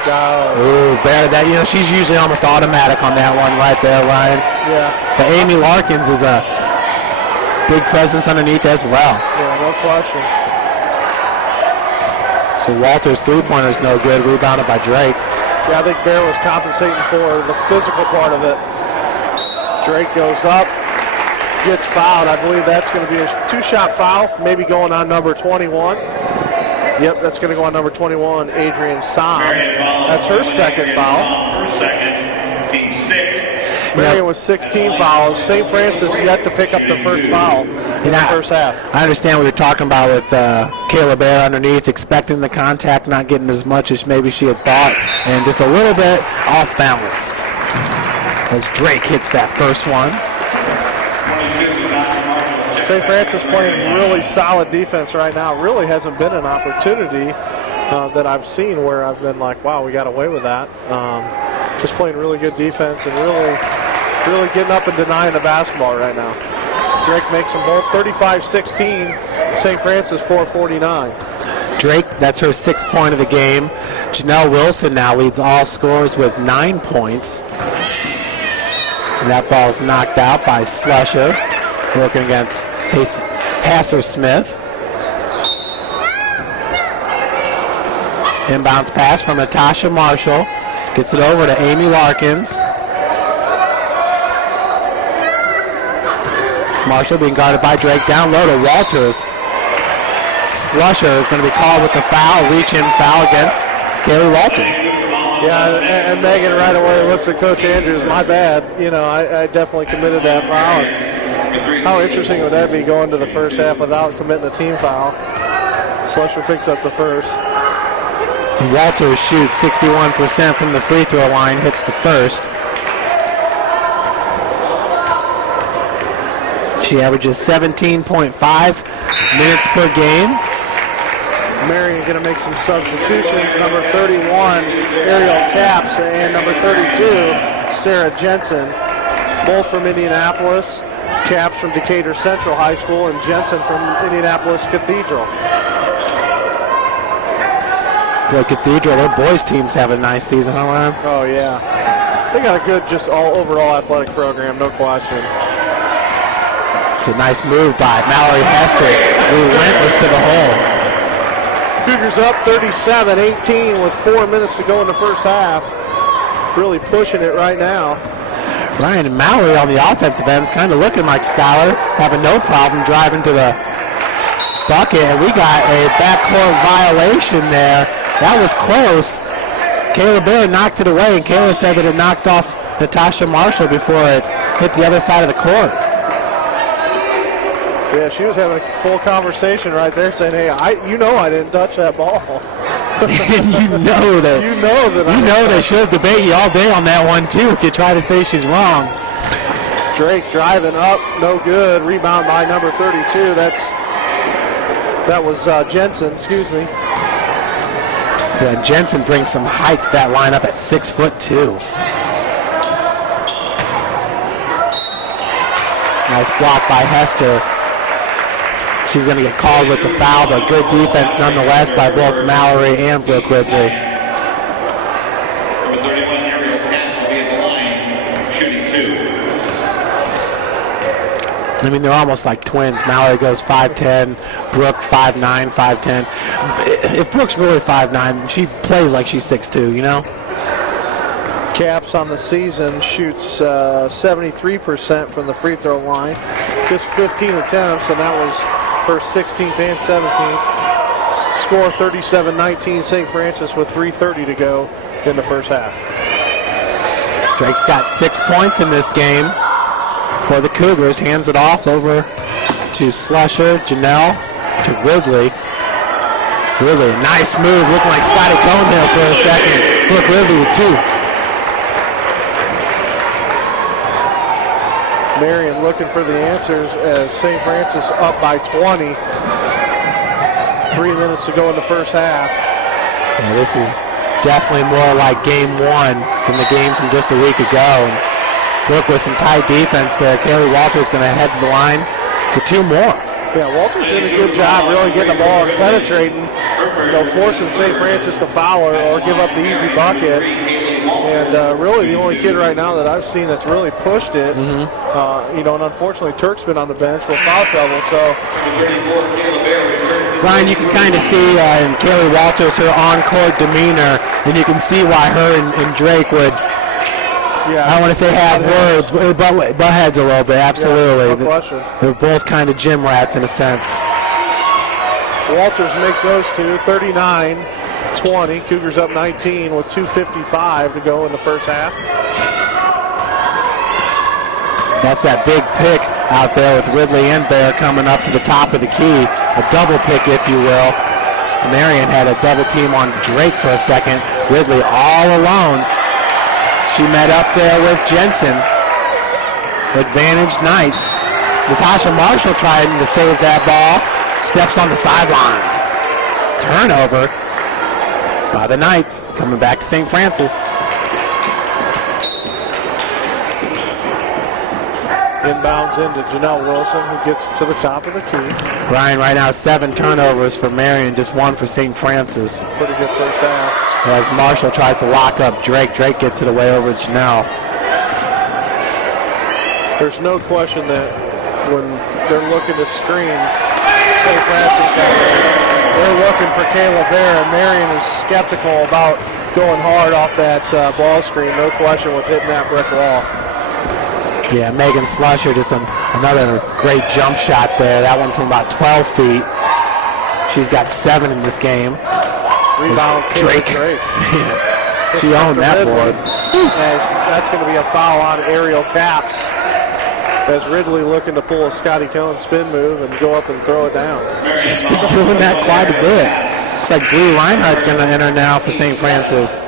Ooh, Bear, that, you know, she's usually almost automatic on that one right there, Ryan. Yeah. But Amy Larkins is a big presence underneath as well. Yeah, no question. So Walters' three-pointer is no good, rebounded by Drake. Yeah, I think Bear was compensating for the physical part of it. Drake goes up, gets fouled. I believe that's going to be a 2-shot foul, maybe going on number 21. Yep, that's going to go on number 21, Adrian Sam. That's her second foul. Her second, team 6. Marian with 16 fouls. St. Francis yet to pick up the first foul in the first half. I understand what you're talking about with Kayla Bear underneath, expecting the contact, not getting as much as maybe she had thought, and just a little bit off balance as Drake hits that first one. St. Francis playing really solid defense right now. Really hasn't been an opportunity that I've seen where I've been like, wow, we got away with that. Just playing really good defense and really getting up and denying the basketball right now. Drake makes them both 35-16. St. Francis 449. Drake, that's her 6th point of the game. Janelle Wilson now leads all scorers with 9 points. And that ball's knocked out by Slusher, working against Hasser-Smith. Inbounds pass from Natasha Marshall. Gets it over to Amy Larkins. Marshall being guarded by Drake. Down low to Walters. Slusher is going to be called with the foul. Reach-in foul against Kaylee Walters. Yeah, and Megan right away looks at Coach Andrews. My bad. You know, I definitely committed that foul. How interesting would that be going to the first half without committing a team foul? Slusher picks up the first. Walters shoots 61% from the free throw line, hits the first. She averages 17.5 minutes per game. Marian going to make some substitutions. Number 31, Ariel Capps, and number 32, Sarah Jensen, both from Indianapolis. Capps from Decatur Central High School and Jensen from Indianapolis Cathedral. Boy, Cathedral, their boys teams have a nice season, huh, Ryan? Oh, yeah. They got a good, just overall athletic program, no question. It's a nice move by Mallory Hester, relentless to the hole. Cougars up 37-18 with 4 minutes to go in the first half. Really pushing it right now. Ryan and Mallory on the offensive end is kind of looking like Schuyler, having no problem driving to the bucket, and we got a backcourt violation there. That was close. Kayla Bear knocked it away, and Kayla said that it knocked off Natasha Marshall before it hit the other side of the court. Yeah, she was having a full conversation right there saying, hey, you know I didn't touch that ball. You know that she'll debate you all day on that one, too, if you try to say she's wrong. Drake driving up, no good. Rebound by number 32. That was Jensen, excuse me. Yeah, Jensen brings some height to that lineup at 6'2". Nice block by Hester. She's going to get called with the foul, but good defense nonetheless by both Mallory and Brooke Ridley. Number 31, Ariel Capps will be at the line, shooting 2. I mean, they're almost like twins. Mallory goes 5'10", Brooke 5'9", 5'10". If Brooke's really 5'9", she plays like she's 6'2", you know? Caps on the season shoots 73% from the free throw line. Just 15 attempts, and that was her 16th and 17th. Score 37-19, St. Francis with 3:30 to go in the first half. Drake's got 6 points in this game for the Cougars. Hands it off over to Slusher, Janelle, to Ridley. Ridley, a nice move, looking like Scotty Cohn there for a second. Look, Ridley with 2. Marian looking for the answers as St. Francis up by 20. 3 minutes to go in the first half. Yeah, this is definitely more like game 1 than the game from just a week ago. And look, with some tight defense there, Kaylee Walters going to head to the line for 2 more. Yeah, Walters did a good job really getting the ball and penetrating, forcing St. Francis to foul or give up the easy bucket. And really the only kid right now that I've seen that's really pushed it, and unfortunately Turk's been on the bench with foul trouble. So, Ryan, you can kind of see in Kaylee Walters her on-court demeanor, and you can see why her and Drake would, I don't want to say have words, but butt heads a little bit, absolutely. Yeah, no question. They're both kind of gym rats in a sense. Walters makes those two, 39-20. Cougars up 19 with 2:55 to go in the first half. That's that big pick out there with Ridley and Bear coming up to the top of the key. A double pick, if you will. Marian had a double team on Drake for a second. Ridley all alone. She met up there with Jensen. Advantage Knights. Natasha Marshall trying to save that ball. Steps on the sideline. Turnover by the Knights. Coming back to St. Francis. Inbounds into Janelle Wilson, who gets to the top of the key. Ryan, right now 7 turnovers for Marian, just 1 for St. Francis. Pretty good first half. As Marshall tries to lock up Drake, Drake gets it away over Janelle. There's no question that when they're looking to screen St. Francis, they're looking for Kayla Bear, and Marian is skeptical about going hard off that ball screen. No question with hitting that brick wall. Yeah, Megan Slusher, just another great jump shot there. That one from about 12 feet. She's got 7 in this game. Rebound, Drake. She owned that board. That's going to be a foul on Ariel Caps, as Ridley looking to pull a Scotty Cohn spin move and go up and throw it down. She's been doing that quite a bit. Looks like Bree Reinhardt's going to enter now for St. Francis.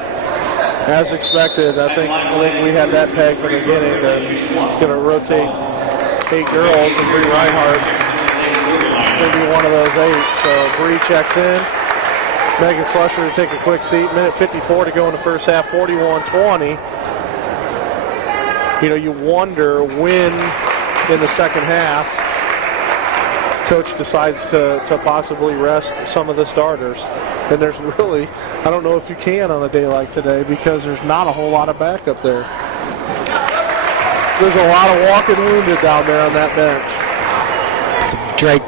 As expected, I think we had that peg from the beginning. That it's going to rotate 8 girls, and Bree Reinhardt will be one of those 8. So Bree checks in. Megan Slusher to take a quick seat. Minute 54 to go in the first half, 41-20. You wonder when in the second half coach decides to possibly rest some of the starters. And there's really, I don't know if you can on a day like today, because there's not a whole lot of backup there. There's a lot of walking wounded down there on that bench. So Drake,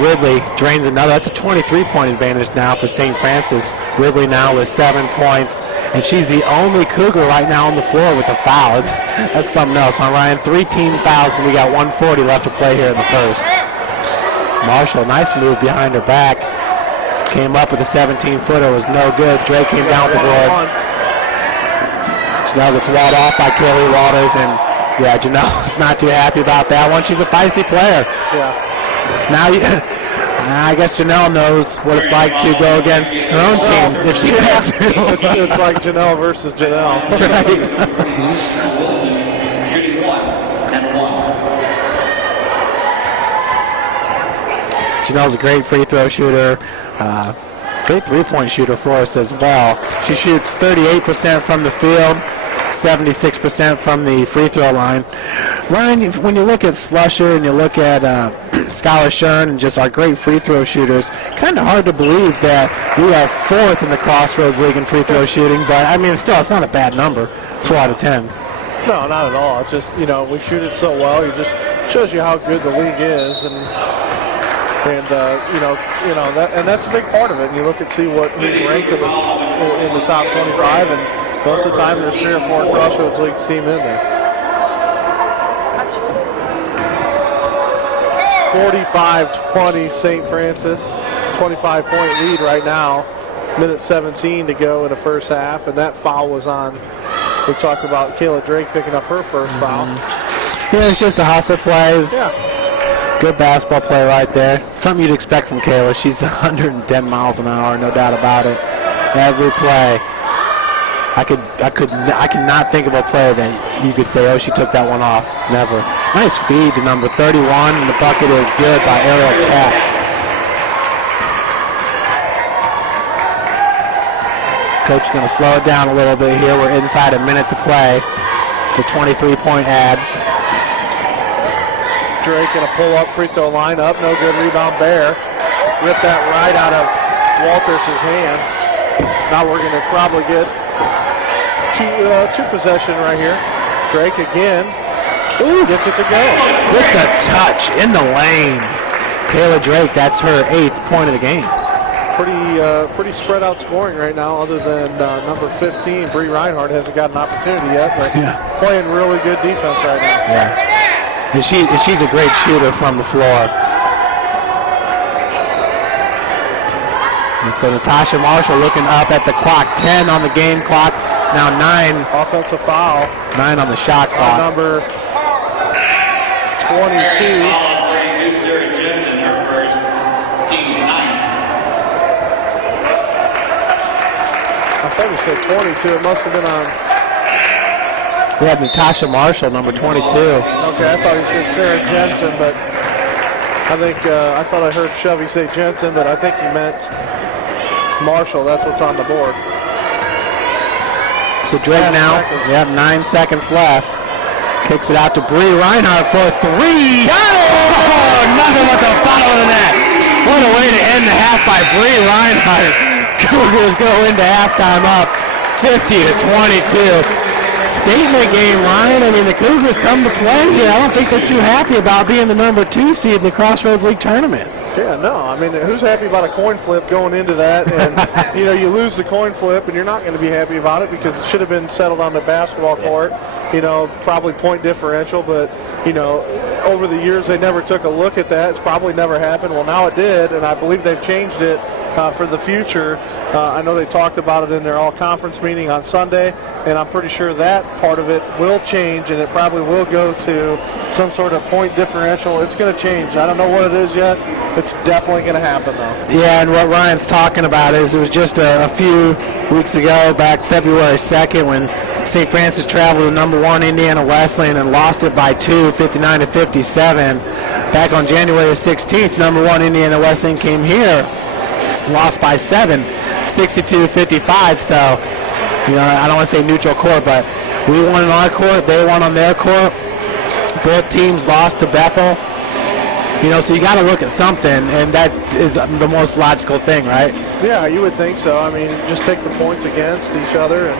Ridley drains another. That's a 23-point advantage now for St. Francis. Ridley now with 7 points, and she's the only Cougar right now on the floor with a foul. That's something else, huh, Ryan? 3 team fouls, and we got 1:40 left to play here in the first. Marshall, nice move behind her back. Came up with a 17-footer, was no good. Drake came down with the board. Janelle gets walled off by Kaylee Walters, and yeah, Janelle is not too happy about that one. She's a feisty player. Yeah. Now, I guess Janelle knows what it's like to go against her own team if she had to. It's like Janelle versus Janelle. Right. Shooting 1 and 1. Janelle's a great free throw shooter. Great three-point shooter for us as well. She shoots 38% from the field, 76% from the free throw line. Ryan, when you look at Slusher and you look at Skylar Shern and just our great free throw shooters, kind of hard to believe that we are 4th in the Crossroads League in free throw shooting, but I mean, still, it's not a bad number, 4 out of 10. No, not at all. It's just, we shoot it so well. It just shows you how good the league is, and that's a big part of it. And you look and see who's ranked in the top 25, and Most of the time, there's 3 or 4 Crossroads League team in there. 45-20 St. Francis. 25-point lead right now. Minute 17 to go in the first half, and that foul was on. We talked about Kayla Drake picking up her first foul. Yeah, it's just a hustle plays. Yeah. Good basketball play right there. Something you'd expect from Kayla. She's 110 miles an hour, no doubt about it. Every play. I cannot think of a play that you could say, oh, she took that one off. Never. Nice feed to number 31, and the bucket is good by Ariel Katz. Coach is going to slow it down a little bit here. We're inside a minute to play. It's a 23-point ad. Drake in a pull-up free throw line up. No good. Rebound Bear. Ripped that right out of Walters' hand. Now we're going to probably get two possession right here. Drake again. Ooh, gets it to go. With the touch in the lane. Kayla Drake, that's her 8th point of the game. Pretty spread out scoring right now, other than number 15, Bree Reinhardt, hasn't got an opportunity yet, but playing really good defense right now. Yeah. And she's a great shooter from the floor. And so Natasha Marshall looking up at the clock. 10 on the game clock. Now 9. Offensive foul. 9 on the shot clock. Number 22. Sarah Jensen, her first, team 9. I thought he said 22. It must have been on. We had Natasha Marshall, number 22. Okay, I thought he said Sarah Jensen, but I thought I heard Chevy say Jensen, but I think he meant Marshall. That's what's on the board. So Drake now, we have 9 seconds left. Kicks it out to Bree Reinhardt for 3. Oh, nothing but the bottom of the net. What a way to end the half by Bree Reinhardt. Cougars go into halftime up 50-22. Statement game, Ryan. I mean, the Cougars come to play here. I don't think they're too happy about being the number 2 seed in the Crossroads League tournament. Yeah, no. I mean, who's happy about a coin flip going into that? And, you lose the coin flip, and you're not going to be happy about it because it should have been settled on the basketball court. Probably point differential, but, over the years they never took a look at that. It's probably never happened. Well, now it did, and I believe they've changed it for the future. I know they talked about it in their all-conference meeting on Sunday, and I'm pretty sure that part of it will change, and it probably will go to some sort of point differential. It's going to change. I don't know what it is yet. It's definitely going to happen, though. Yeah, and what Ryan's talking about is it was just a few weeks ago, back February 2nd, when St. Francis traveled to number 1 Indiana Wesleyan and lost it by 2, 59-57. Back on January 16th, number 1 Indiana Wesleyan came here, lost by 7, 62-55. So, I don't want to say neutral court, but we won on our court, they won on their court. Both teams lost to Bethel. So you got to look at something, and that is the most logical thing, right? Yeah, you would think so. I mean, just take the points against each other, and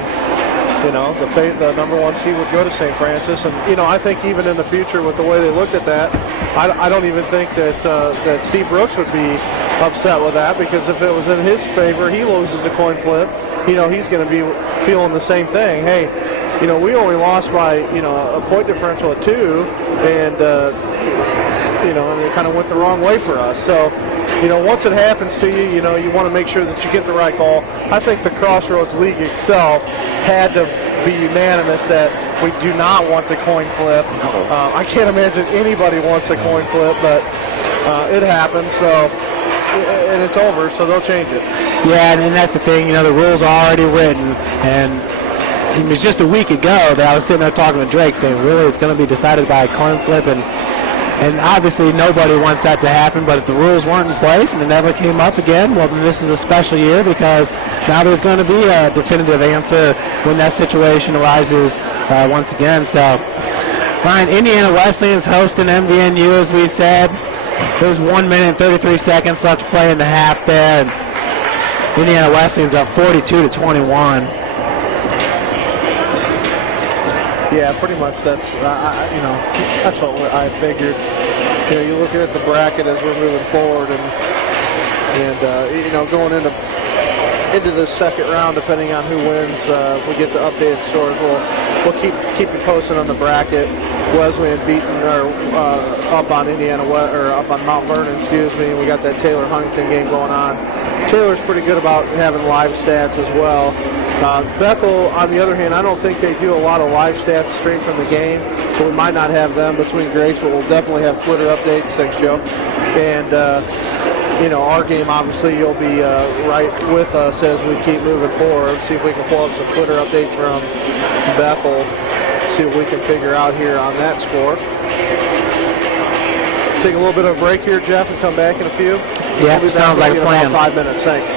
the number 1 seed would go to St. Francis. And I think even in the future, with the way they looked at that, I don't even think that Steve Brooks would be upset with that, because if it was in his favor, he loses a coin flip. He's going to be feeling the same thing. Hey, we only lost by a point differential of 2, and and it kind of went the wrong way for us. So, once it happens to you, you want to make sure that you get the right call. I think the Crossroads League itself had to be unanimous that we do not want the coin flip. I can't imagine anybody wants a coin flip, but it happened, so, and it's over, so they'll change it. Yeah, and that's the thing, the rules are already written, and it was just a week ago that I was sitting there talking to Drake saying, really, it's going to be decided by a coin flip, and obviously nobody wants that to happen, but if the rules weren't in place and it never came up again, well, then this is a special year, because now there's going to be a definitive answer when that situation arises once again. So, Ryan, Indiana Wesleyan's hosting MVNU, as we said. There's 1 minute and 33 seconds left to play in the half there, and Indiana Wesleyan's up 42-21. Yeah, pretty much. That's that's what I figured. You're looking at the bracket as we're moving forward, and going into into the second round, depending on who wins. If we get the updated scores, we'll keep you posted on the bracket. Wesleyan beating up on up on Mount Vernon, excuse me. We got that Taylor Huntington game going on. Taylor's pretty good about having live stats as well. Bethel, on the other hand, I don't think they do a lot of live stats straight from the game, so we might not have them between grades, but we'll definitely have Twitter updates. Thanks, Joe. And our game, obviously, you'll be right with us as we keep moving forward. See if we can pull up some Twitter updates from Bethel. See what we can figure out here on that score. Take a little bit of a break here, Jeff, and come back in a few. Yeah, we'll sounds like a plan. About 5 minutes. Thanks.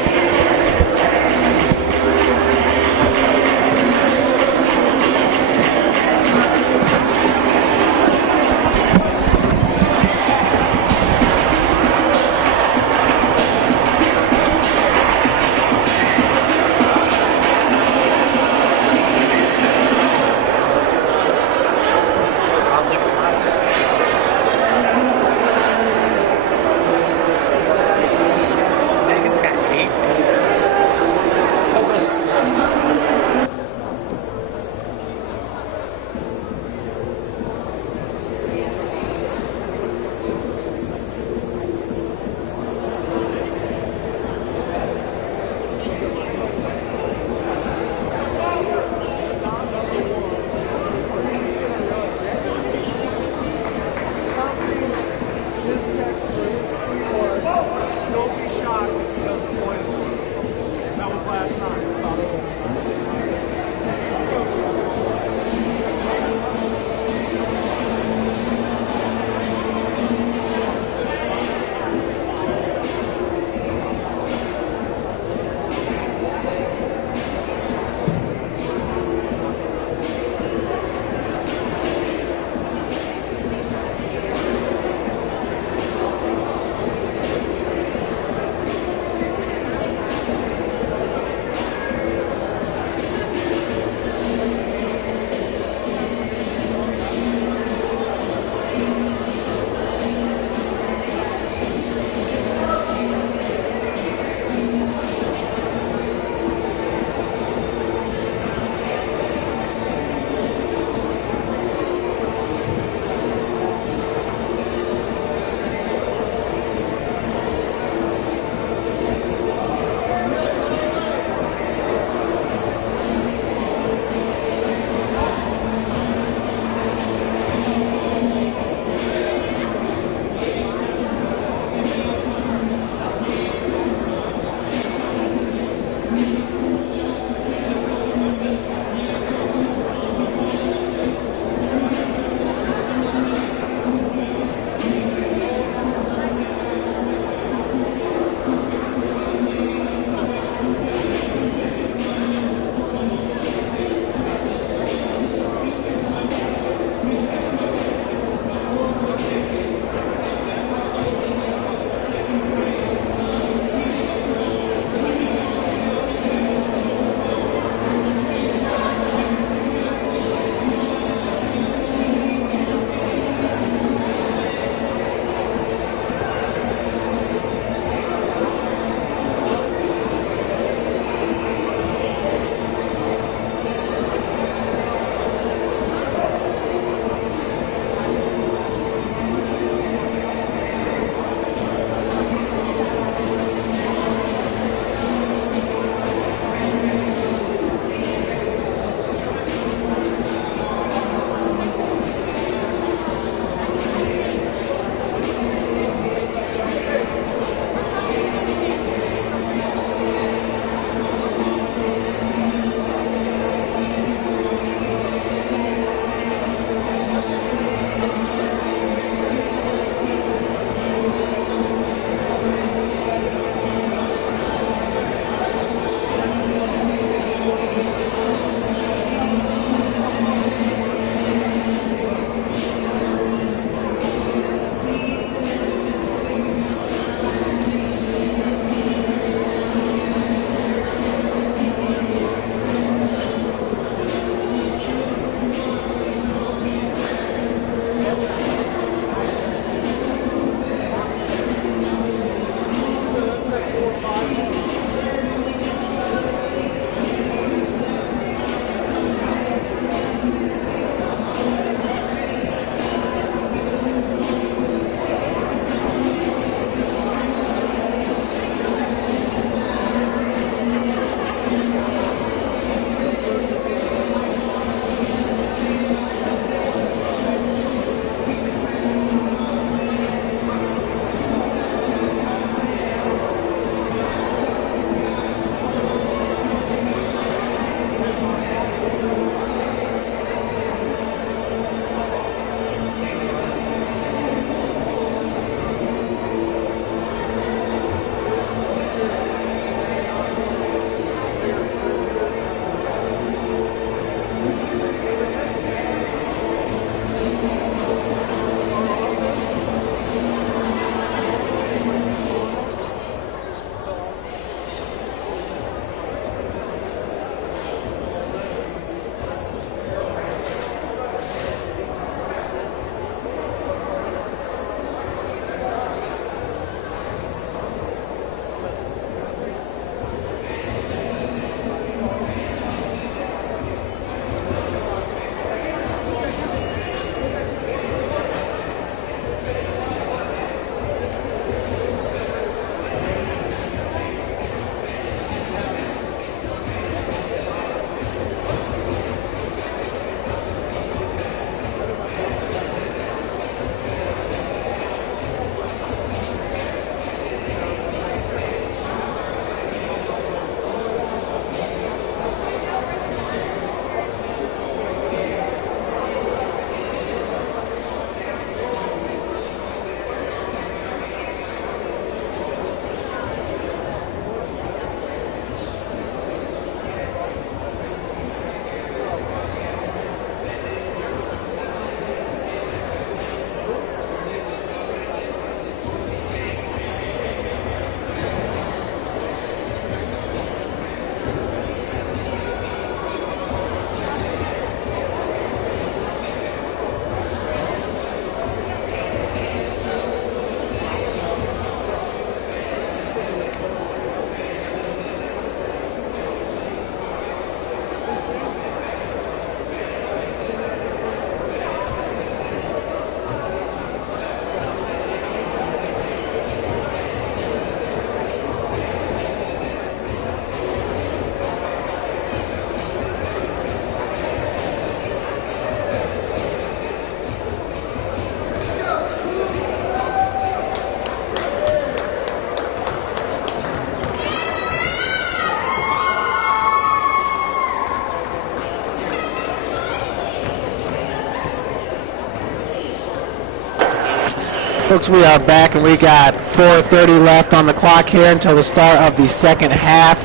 Folks, we are back and we got 4:30 left on the clock here until the start of the second half.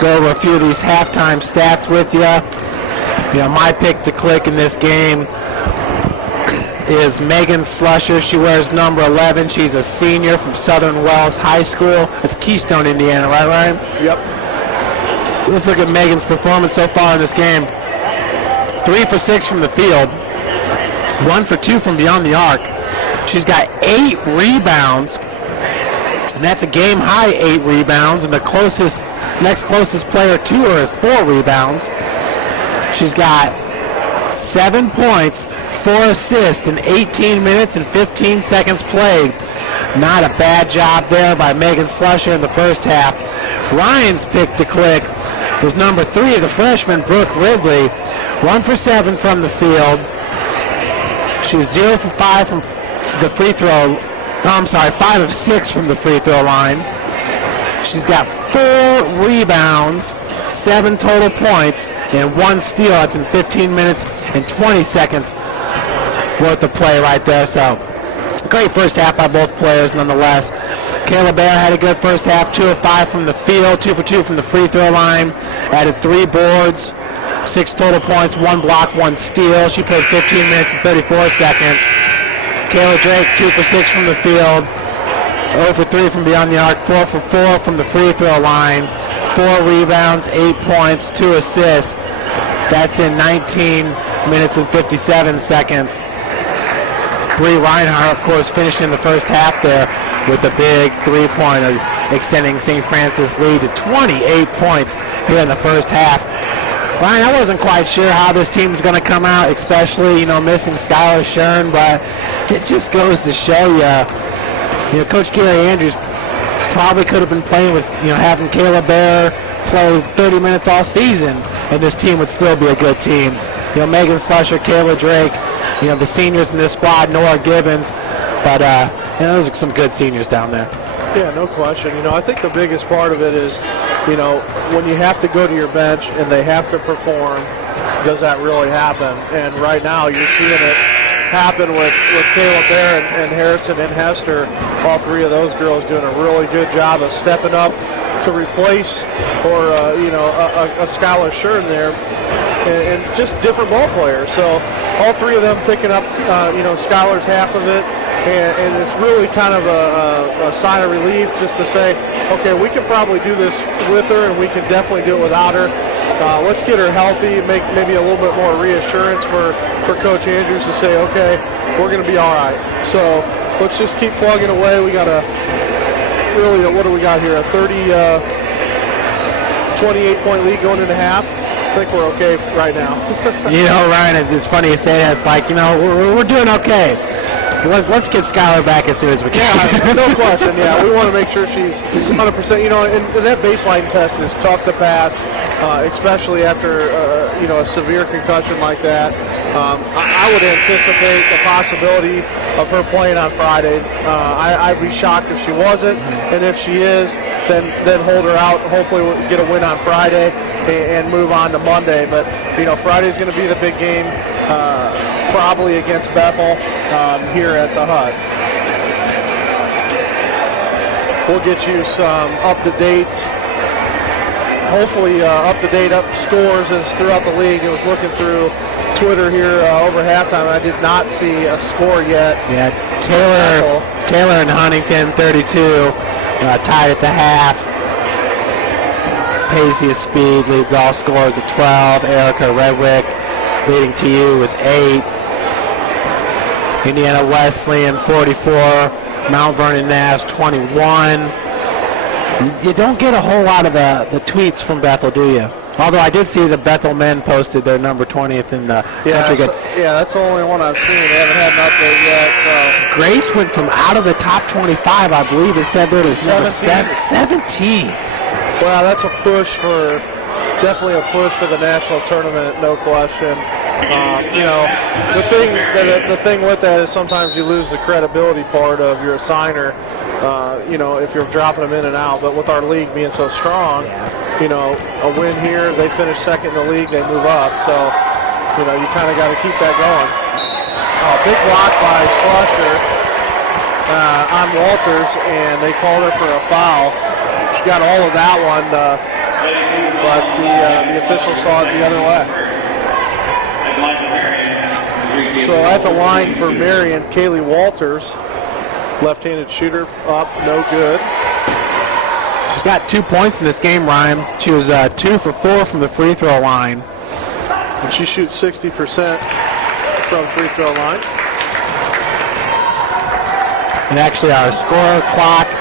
Go over a few of these halftime stats with you. My pick to click in this game is Megan Slusher. She wears number 11. She's a senior from Southern Wells High School. It's Keystone, Indiana, right, Ryan? Yep. Let's look at Megan's performance so far in this game. 3 for 6 from the field. 1 for 2 from beyond the arc. She's got 8 rebounds, and that's a game high 8 rebounds, and the next closest player to her is 4 rebounds. She's got 7 points, 4 assists in 18 minutes and 15 seconds played. Not a bad job there by Megan Slusher in the first half. Ryan's pick to click was number 3, the freshman Brooke Ridley. 1 for 7 from the field. She was 0 for 5 from the free throw. 5 of 6 from the free throw line. She's got 4 rebounds, 7 total points, and 1 steal. That's in 15 minutes and 20 seconds worth of play right there. So great first half by both players nonetheless. Kayla Bear had a good first half, 2 of 5 from the field, 2 for 2 from the free throw line, added 3 boards, 6 total points, 1 block, 1 steal. She played 15 minutes and 34 seconds. Kayla Drake, 2 for 6 from the field, 0 for 3 from beyond the arc, 4 for 4 from the free throw line, 4 rebounds, 8 points, 2 assists. That's in 19 minutes and 57 seconds. Bree Reinhardt, of course, finishing the first half there with a big 3-pointer, extending St. Francis' lead to 28 points here in the first half. Ryan, I wasn't quite sure how this team is going to come out, especially, missing Skylar Shern, but it just goes to show you, Coach Gary Andrews probably could have been playing with, having Kayla Bear play 30 minutes all season, and this team would still be a good team. Megan Slusher, Kayla Drake, the seniors in this squad, Nora Gibbons, but those are some good seniors down there. Yeah, no question. I think the biggest part of it is, when you have to go to your bench and they have to perform, does that really happen? And right now you're seeing it happen with Kayla Bear and Harrison and Hester. All 3 of those girls doing a really good job of stepping up to replace or, a Skylar Shern there. And just different ball players. So all 3 of them picking up, Skylar's half of it. And it's really kind of a sign of relief just to say, okay, we can probably do this with her, and we can definitely do it without her. Let's get her healthy, make maybe a little bit more reassurance for Coach Andrews to say, okay, we're going to be all right. So let's just keep plugging away. We got what do we got here? A 28-point lead going into half. I think we're okay right now. Ryan, it's funny you say that. It's like, we're doing okay. Let's get Skylar back as soon as we can. Yeah, no question. Yeah, we want to make sure she's 100%. And that baseline test is tough to pass, especially after a severe concussion like that. I would anticipate the possibility of her playing on Friday. I'd be shocked if she wasn't, and if she is, then hold her out. Hopefully, we'll get a win on Friday and move on to Monday. But Friday's going to be the big game. Probably against Bethel here at the Hut. We'll get you some up-to-date, hopefully up-to-date scores as throughout the league. I was looking through Twitter here over halftime. I did not see a score yet. Yeah, Taylor and Huntington, 32, tied at the half. Paisius Speed leads all scores at 12. Erica Redwick leading TU with 8. Indiana Wesleyan 44, Mount Vernon Nash 21. You don't get a whole lot of the tweets from Bethel, do you? Although I did see the Bethel men posted their number 20th in the country. That's the only one I've seen. They haven't had an update yet. So. Grace went from out of the top 25, I believe it said there was number 17. Well, that's definitely a push for the national tournament, no question. The thing with that is sometimes you lose the credibility part of your assigner, if you're dropping them in and out. But with our league being so strong, a win here, they finish second in the league, they move up. So, you kind of got to keep that going. Big block by Slusher. on Walters, and they called her for a foul. She got all of that one, but the official saw it the other way. So at the line for Marian, Kaylee Walters, left-handed shooter, up, no good. She's got 2 points in this game, Ryan. She was 2 for 4 from the free throw line. And she shoots 60% from free throw line. And actually our score clock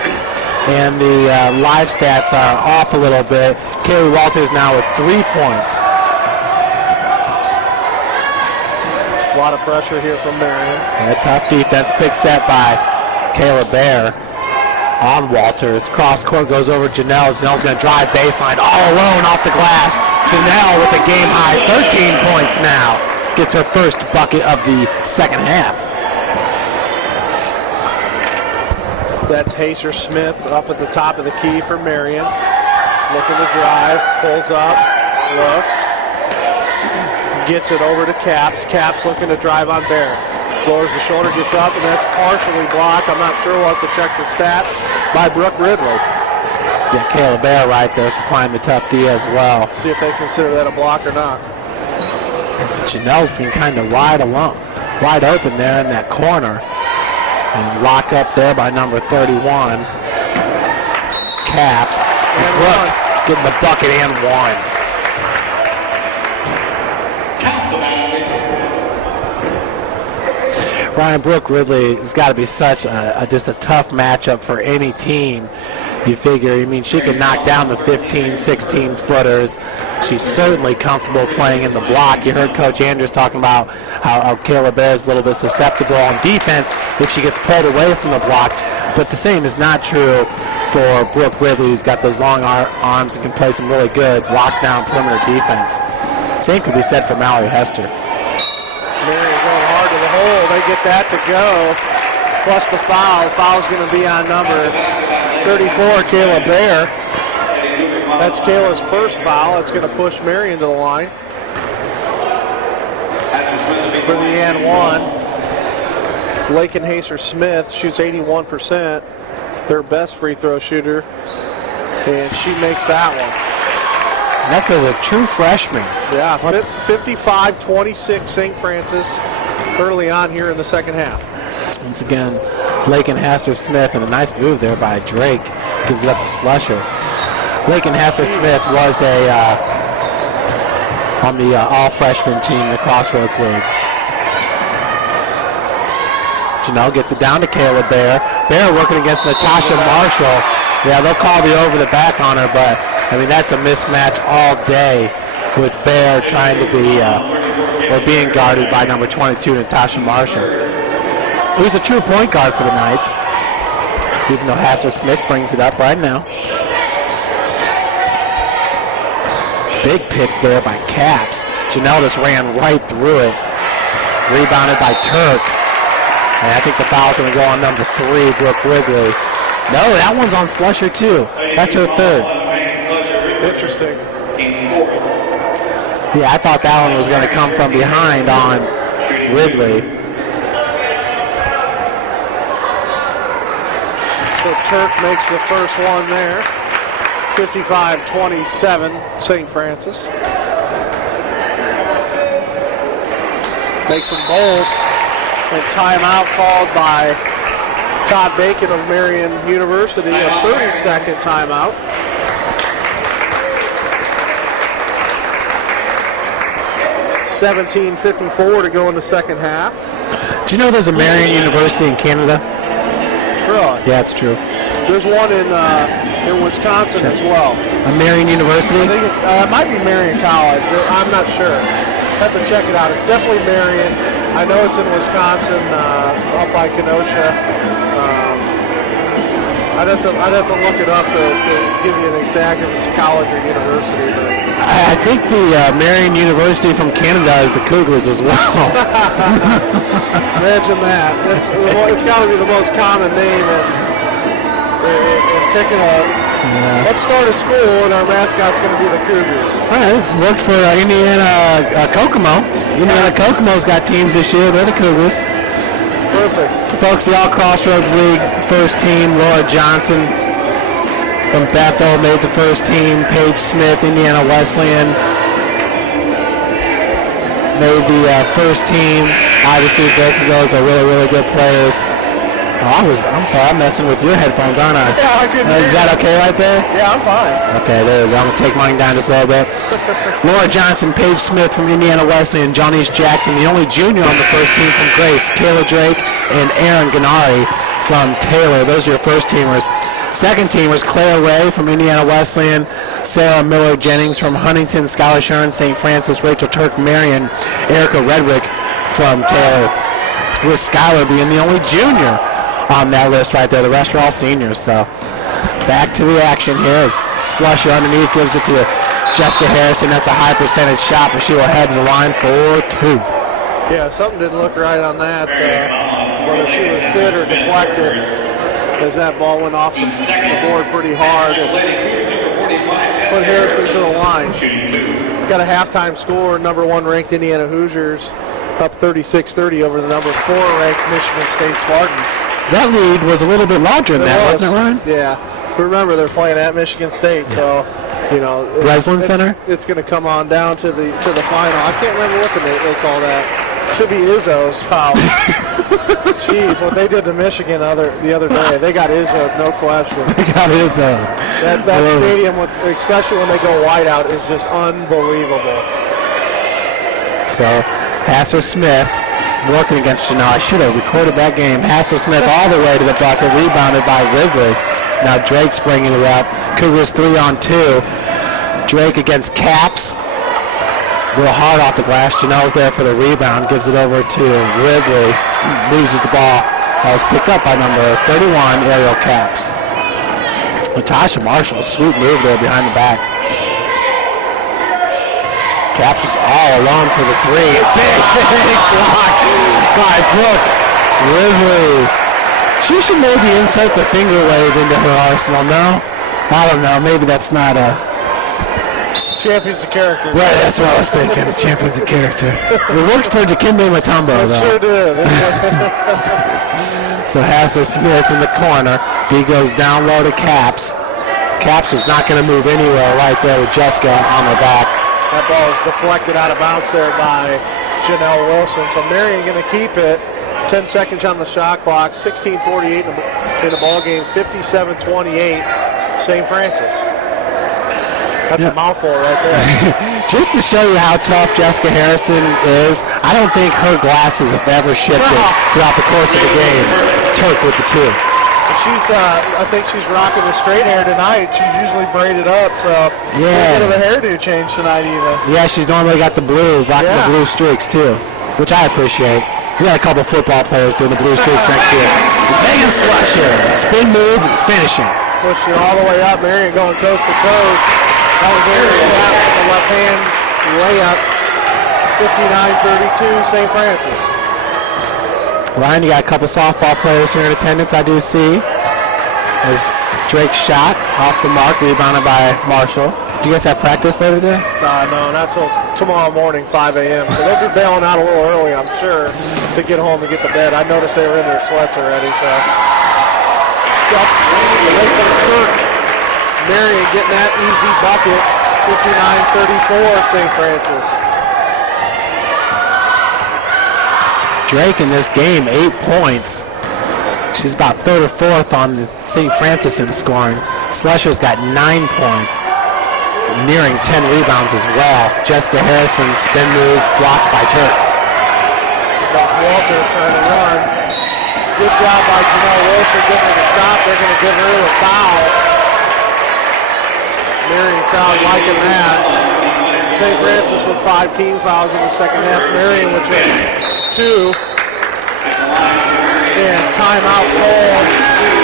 and the live stats are off a little bit. Kaylee Walters now with 3 points. A lot of pressure here from Marian. And a tough defense. Big set by Kayla Bear on Walters. Cross court goes over Janelle. Janelle's going to drive baseline all alone off the glass. Janelle with a game high 13 points now. Gets her first bucket of the second half. That's Hazer Smith up at the top of the key for Marian. Looking to drive, pulls up, looks. Gets it over to Caps. Caps looking to drive on Bear. Lowers the shoulder, gets up, and that's partially blocked. I'm not sure. We'll have to check the stat by Brooke Ridley. Yeah, Kayla Bear right there supplying the tough D as well. See if they consider that a block or not. Janelle's been kind of wide open there in that corner. And lock up there by number 31. Caps. And Brooke getting the bucket and one. Ryan, Brooke Ridley has got to be such just a tough matchup for any team. You figure, I mean, she can knock down the 15, 16 footers. She's certainly comfortable playing in the block. You heard Coach Andrews talking about how Kayla Bear is a little bit susceptible on defense if she gets pulled away from the block. But the same is not true for Brooke Ridley, who's got those long arms and can play some really good lockdown perimeter defense. Same could be said for Mallory Hester. Marian going hard to the hole. They get that to go. Plus the foul. The foul's going to be on number 34, Kayla Bear. That's Kayla's first foul. It's going to push Marian to the line for the and one. Lakin Hazer Smith shoots 81%, their best free throw shooter, and she makes that one. And that's as a true freshman. Yeah, 55-26 St. Francis early on here in the second half. Once again, Lakin Hazer Smith, and a nice move there by Drake, gives it up to Slusher. Lakin Hazer Smith was on the all-freshman team in the Crossroads League. Janelle gets it down to Kayla Bear. Bear working against Natasha Marshall. Yeah, they'll call the over the back on her, but I mean that's a mismatch all day with Bear trying to be or being guarded by number 22 Natasha Marshall, who's a true point guard for the Knights, even though Hazer Smith brings it up right now. Big pick there by Caps. Janelle just ran right through it. Rebounded by Turk. And I think the foul's going to go on number 3, Brooke Ridley. No, that one's on Slusher too. That's her third. Interesting. Yeah, I thought that one was going to come from behind on Ridley. So Turk makes the first one there. 55-27 St. Francis. Makes them both. And timeout called by Todd Bacon of Marian University, a 30-second timeout. $17:54 to go in the second half. Do you know there's a Marian University in Canada? Really? Yeah, it's true. There's one in Wisconsin as well. A Marian University? I think it might be Marian College. I'm not sure. Have to check it out. It's definitely Marian. I know it's in Wisconsin, up by Kenosha. I'd have to look it up to give you an exact if it's a college or university. But I think the Marian University from Canada is the Cougars as well. Imagine that. It's got to be the most common name in picking a. Yeah. Let's start a school, and our mascot's going to be the Cougars. All right, worked for Indiana Kokomo. Indiana Kokomo's got teams this year. They're the Cougars. Well, Terrific. Folks, the All Crossroads League first team, Laura Johnson from Bethel made the first team. Paige Smith, Indiana Wesleyan, made the first team. Obviously, both of those are really, really good players. Oh, I'm sorry, I'm messing with your headphones, aren't I? Yeah, I couldn't hear Is that okay right there? Yeah, I'm fine. Okay, there we go. I'm going to take mine down just a little bit. Laura Johnson, Paige Smith from Indiana Wesleyan, Johnny's Jackson, the only junior on the first team from Grace, Kayla Drake, and Aaron Gennari from Taylor. Those are your first teamers. Second teamers, Claire Ray from Indiana Wesleyan, Sarah Miller Jennings from Huntington, Skylar Shern, St. Francis, Rachel Turk, Marian, Erica Redwick from Taylor, with Skylar being the only junior on that list right there. The rest are all seniors. So back to the action here as Slusher underneath gives it to Jessica Harrison. That's a high percentage shot, but she will head to the line for 2. Yeah, something didn't look right on that, whether she was hit or deflected, as that ball went off the board pretty hard and put Harrison to the line. Got a halftime score, number 1 ranked Indiana Hoosiers up 36-30 over the number 4 ranked Michigan State Spartans. That lead was a little bit larger than that, wasn't it, Ryan? Yeah. Remember, they're playing at Michigan State, so, you know. Breslin Center? It's going to come on down to the final. I can't remember what they call that. Should be Izzo's house. Jeez, what they did to Michigan the other day. They got Izzo, no question. They got Izzo. That stadium, especially when they go wide out, is just unbelievable. So, Hasser-Smith working against Janelle. I should have recorded that game. Hasser-Smith all the way to the bucket, rebounded by Ridley. Now Drake's bringing it up. Cougars 3-on-2. Drake against Caps. A little hard off the glass. Janelle's there for the rebound. Gives it over to Ridley. Loses the ball. That was picked up by number 31, Ariel Caps. Natasha Marshall, sweet move there behind the back. Caps was all alone for the 3. Big block by Brooke Ridley. She should maybe insert the finger wave into her arsenal, no? I don't know. Maybe that's not a... Champions of character. Right, that's what I was thinking. Champions of character. It works for Dikembe Mutombo, though. Sure did. So Hasser-Smith in the corner. He goes down low to Caps. Caps is not going to move anywhere right there with Jessica on her back. That ball is deflected out of bounds there by Janelle Wilson. So Marian going to keep it. 10 seconds on the shot clock. 16:48 in the ball game. 57-28. St. Francis. That's a mouthful right there. Just to show you how tough Jessica Harrison is, I don't think her glasses have ever shifted throughout the course of the game. Turk with the 2. I think she's rocking the straight hair tonight. She's usually braided up, so yeah. A bit of a hairdo change tonight even. Yeah, she's normally got the blue, rocking the blue streaks too, which I appreciate. We got a couple football players doing the blue streaks next year. Megan Slusher, spin move, and finishing. Pushing it all the way up. Marian going coast to coast. That was Ariel Caps with the left hand layup. 59-32, St. Francis. Ryan, you got a couple softball players here in attendance, I do see. As Drake shot off the mark, rebounded by Marshall. Do you guys have practice later today? No, not till tomorrow morning, 5 a.m. So they'll be bailing out a little early, I'm sure, to get home and get to bed. I noticed they were in their sweats already, so. That's right to the Turk. Marian getting that easy bucket. 59-34, St. Francis. Drake in this game, 8 points. She's about 3rd or 4th on St. Francis in scoring. Slusher's got 9 points, nearing 10 rebounds as well. Jessica Harrison, spin move, blocked by Turk. That's Walters trying to run. Good job by Janelle Wilson getting her to stop. They're going to give her a foul. Marian crowd liking that. St. Francis with 5 team fouls in the second half. Marian with just 2. And timeout call.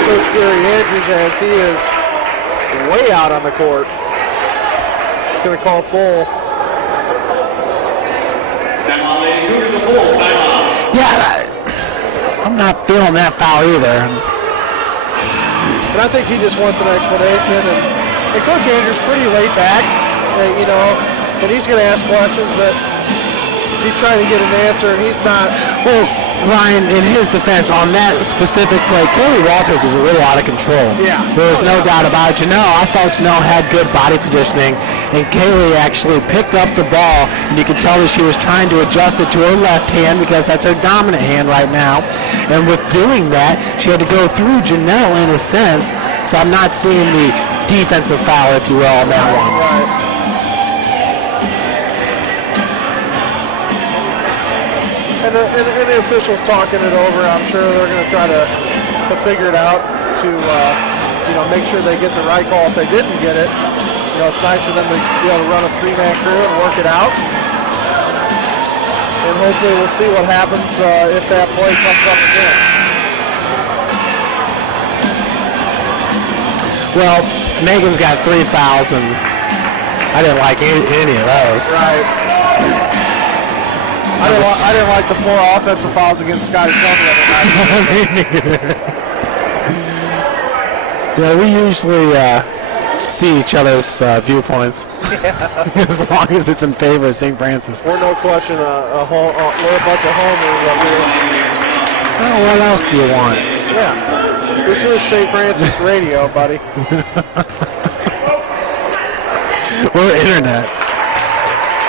Coach Gary Andrews as he is way out on the court. He's going to call full. Yeah, I'm not feeling that foul either. And I think he just wants an explanation. And Coach Andrews pretty laid back, and he's going to ask questions, but he's trying to get an answer, and he's not. Well, Ryan, in his defense, on that specific play, Kaylee Walters was a little out of control. Yeah. There was no doubt about it. I thought Janelle had good body positioning, and Kaylee actually picked up the ball, and you could tell that she was trying to adjust it to her left hand because that's her dominant hand right now. And with doing that, she had to go through Janelle in a sense, so I'm not seeing the defensive foul, if you will, on that one. Right. And the officials talking it over. I'm sure they're going to try to figure it out to make sure they get the right call. If they didn't get it, it's nice for them to be able to run a three-man crew and work it out. And hopefully we'll see what happens if that play comes up again. Well, Megan's got 3 fouls, and I didn't like any of those. Right. I didn't like the 4 offensive fouls against Scotty Coleman. Me neither. We usually see each other's viewpoints, as long as it's in favor of St. Francis. We're no question we're a bunch of homers up here. Well, what else do you want? Yeah, this is St. Francis radio, buddy. Or internet.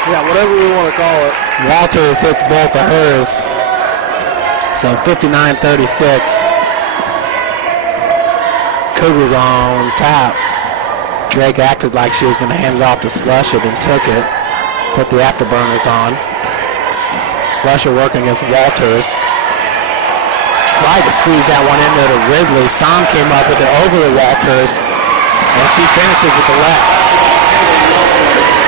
Yeah, whatever we want to call it. Walters hits both of hers. So 59-36. Cougars on top. Drake acted like she was going to hand it off to Slusher, then took it. Put the afterburners on. Slusher working against Walters. Tried to squeeze that one in there to Ridley. Som came up with it over to Walters. And she finishes with the left.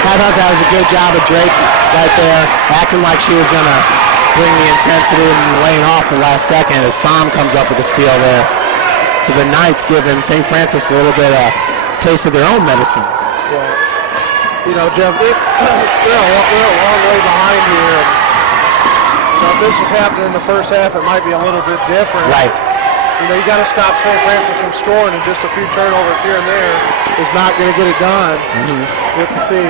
I thought that was a good job of Drake right there, acting like she was going to bring the intensity and laying off the last second as Som comes up with a steal there. So the Knights giving St. Francis a little bit of taste of their own medicine. Yeah. Jeff, they're a long way behind here. If this was happening in the first half, it might be a little bit different. Right. You got to stop St. Francis from scoring, and just a few turnovers here and there is not going to get it done. You have to see.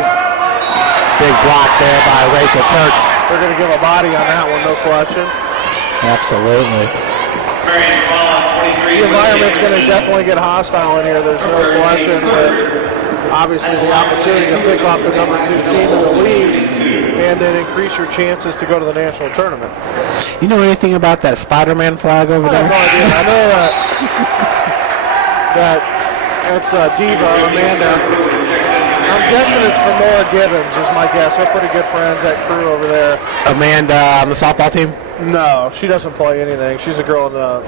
Big block there by Rachel Turk. They're going to give a body on that one, no question. Absolutely. The environment's going to definitely get hostile in here. There's no question. With obviously the opportunity to pick off the number 2 team in the league and then increase your chances to go to the national tournament. You know anything about that Spider-Man flag over there? I have no idea. I know that's Diva, Amanda. I'm guessing it's for Nora Gibbons is my guess. They're pretty good friends, that crew over there. Amanda on the softball team? No, she doesn't play anything. She's a girl in the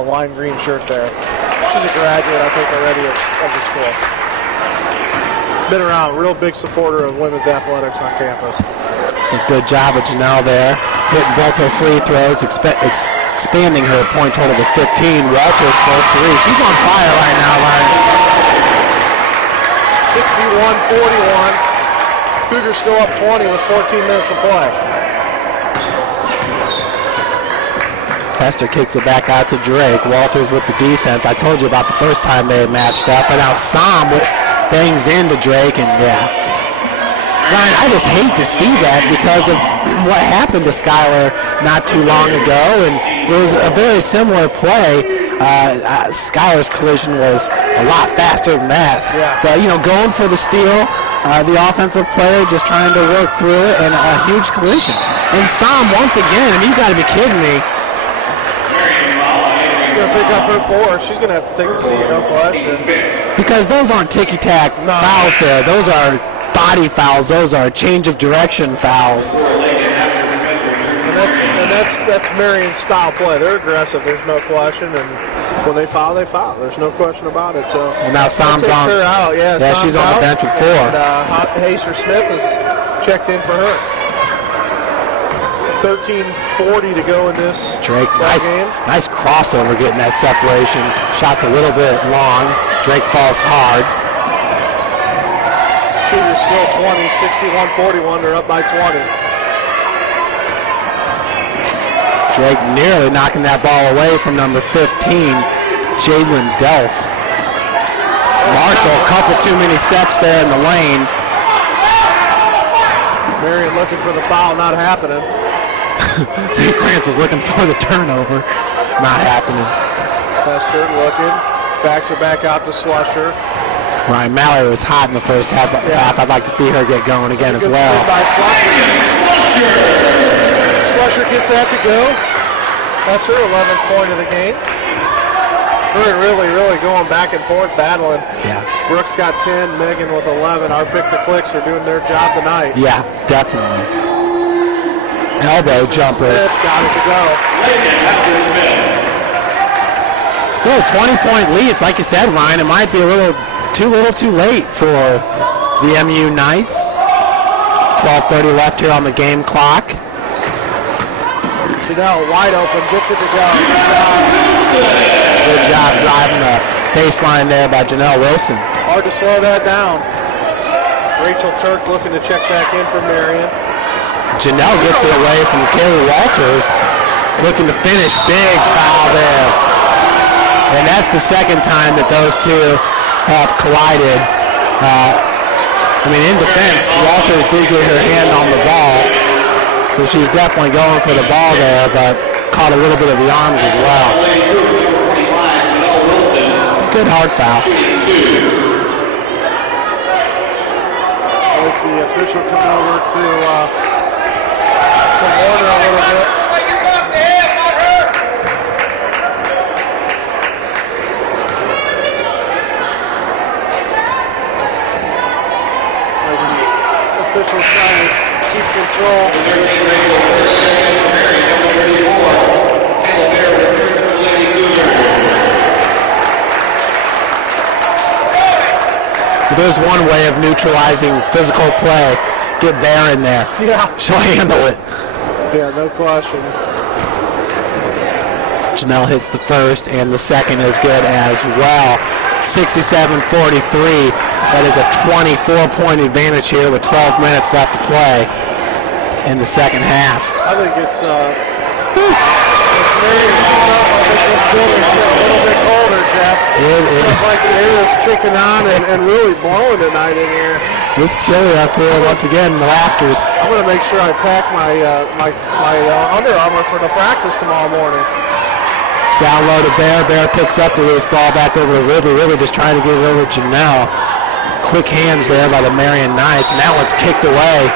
lime green shirt there. She's a graduate, I think, already of the school. Been around, real big supporter of women's athletics on campus. So good job of Janelle there, hitting both her free throws, expanding her point total to 15. Walters for 3. She's on fire right now, Ryan. 61-41. Cougars still up 20 with 14 minutes to play. Hester kicks it back out to Drake. Walters with the defense. I told you about the first time they matched up, but now Som bangs into Drake, and Ryan, I just hate to see that because of what happened to Skylar not too long ago, and it was a very similar play. Skylar's collision was a lot faster than that. Yeah. But, going for the steal, the offensive player just trying to work through it, and a huge collision. And Som, once again, I mean, you got to be kidding me. She's going to pick up her 4. She's going to have to take a seat, no question. Because those aren't ticky-tack fouls there. Those are body fouls. Those are change of direction fouls. And that's Marian's style play. They're aggressive. There's no question. And when they foul, they foul. There's no question about it. So well, now Som's on. Her out. Yeah, she's on the bench with 4. And Hazer Smith is checked in for her. 13:40 to go in this Drake, game. nice crossover, getting that separation. Shot's a little bit long. Drake falls hard. Cougars still 20, 61-41. They're up by 20. Drake nearly knocking that ball away from number 15, Jalen Delph. Marshall, a couple too many steps there in the lane. Marian looking for the foul, not happening. St. Francis looking for the turnover. Not happening. Hester looking. Backs it back out to Slusher. Ryan Mallory was hot in the first half. I'd like to see her get going again as well. By Slusher gets that to go. That's her 11th point of the game. We're really going back and forth battling. Yeah. Brooks got 10, Megan with 11. Our pick-the-clicks are doing their job tonight. Yeah, definitely. Elbow jumper. Smith got it to go. Still a 20-point lead. It's like you said, Ryan, it might be a little too late for the MU Knights. 12:30 left here on the game clock. Janelle wide open, gets it to go. Good job driving the baseline there by Janelle Wilson. Hard to slow that down. Rachel Turk looking to check back in for Marian. Janelle gets it away from Kaylee Walters. Looking to finish. Big foul there. And that's the second time that those two have collided. In defense, Walters did get her hand on the ball. So she's definitely going for the ball there, but caught a little bit of the arms as well. It's a good hard foul. Let's see, official come over to Warner a little bit. Officials trying to keep control. There's one way of neutralizing physical play. Get Bear in there. Yeah. She'll handle it. Yeah, no question. Janelle hits the first, and the second is good as well. 67-43. That is a 24-point advantage here with 12 minutes left to play in the second half. I think it's this building's getting a little bit colder, Jeff. It is. Feels like the air is kicking on and really blowing tonight in here. It's chilly up here once again in the rafters. I'm going to make sure I pack my Under Armour for the practice tomorrow morning. Down low to Bear. Bear picks up the loose ball back over to Ridley. Ridley just trying to get it over to Janelle. Quick hands there by the Marian Knights. Now it's kicked away.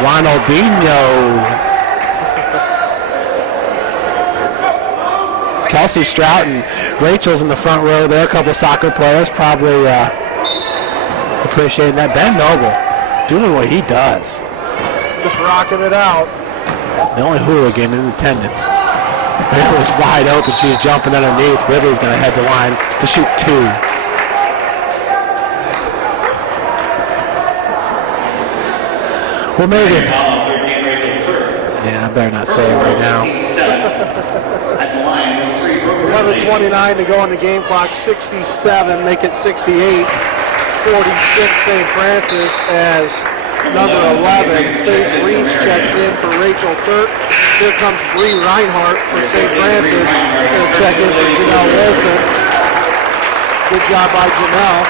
Ronaldinho. Kelsey Strout and Rachel's in the front row there. A couple soccer players probably appreciating that. Ben Noble doing what he does. Just rocking it out. The only hooligan in attendance. It was wide open. She's jumping underneath. Ridley's going to head the line to shoot two. Well, Megan. Yeah, I better not say it right now. 11:29 to go on the game clock. 67, make it 68. 46 St. Francis as number 11, Faith Reese checks in for Rachel Turk. Here comes Bree Reinhardt for St. Francis. Going to check in for Janelle Wilson. Good job by Janelle.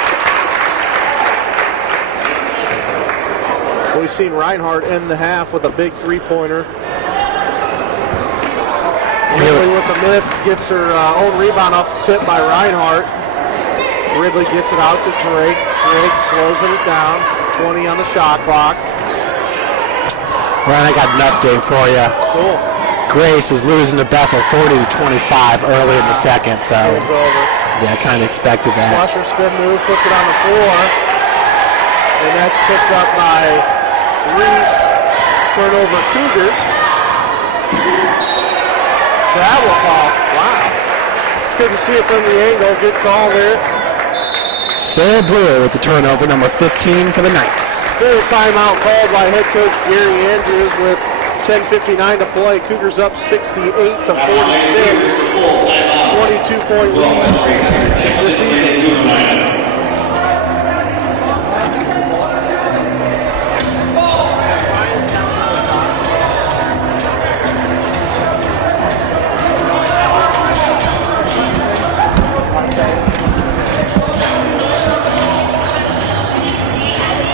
We've seen Reinhardt end the half with a big three-pointer. Ridley with the miss, gets her own rebound off the tip by Reinhardt. Ridley gets it out to Drake. Drake slows it down. 20 on the shot clock. Ryan, I got an update for you. Cool. Grace is losing to Bethel 40-25 early in the second, so yeah, I kind of expected that. Slusher spin move, puts it on the floor. And that's picked up by Reese. Turnover Cougars. Travel call. Wow. Couldn't see it from the angle. Good call there. Sarah Brewer with the turnover, number 15 for the Knights. Full timeout called by head coach Gary Andrews with 10:59 to play. Cougars up 68-46. 22-point lead this evening.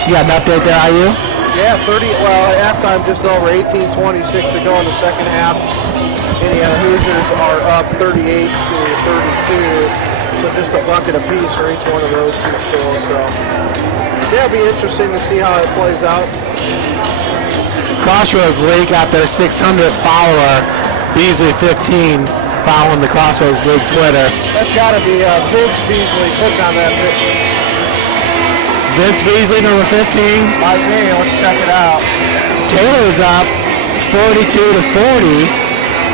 You got an update there, IU? Yeah, 30. Well, at halftime, just over 18:26 to go in the second half. Indiana Hoosiers are up 38 to 32. So just a bucket apiece for each one of those two schools. So yeah, it'll be interesting to see how it plays out. Crossroads League got their 600th follower, Beasley 15, following the Crossroads League Twitter. That's got to be Vince Beasley. Click on that. Vince Beasley, number 15. Might be. Let's check it out. Taylor's up 42 to 40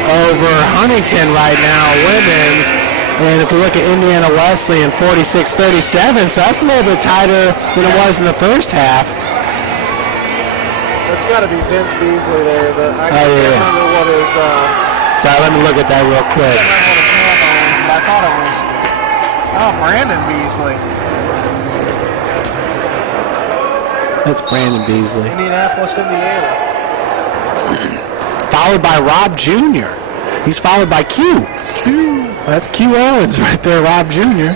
over Huntington right now, women's. And if we look at Indiana Wesleyan, 46-37, so that's a little bit tighter than it was in the first half. That's got to be Vince Beasley there. I can't remember what his... Sorry, let me look at that real quick. I can't remember what his handle is, but I thought it was... Oh, Brandon Beasley. That's Brandon Beasley. Indianapolis, Indiana. Followed by Rob Jr. He's followed by Q. That's Q Owens right there, Rob Jr.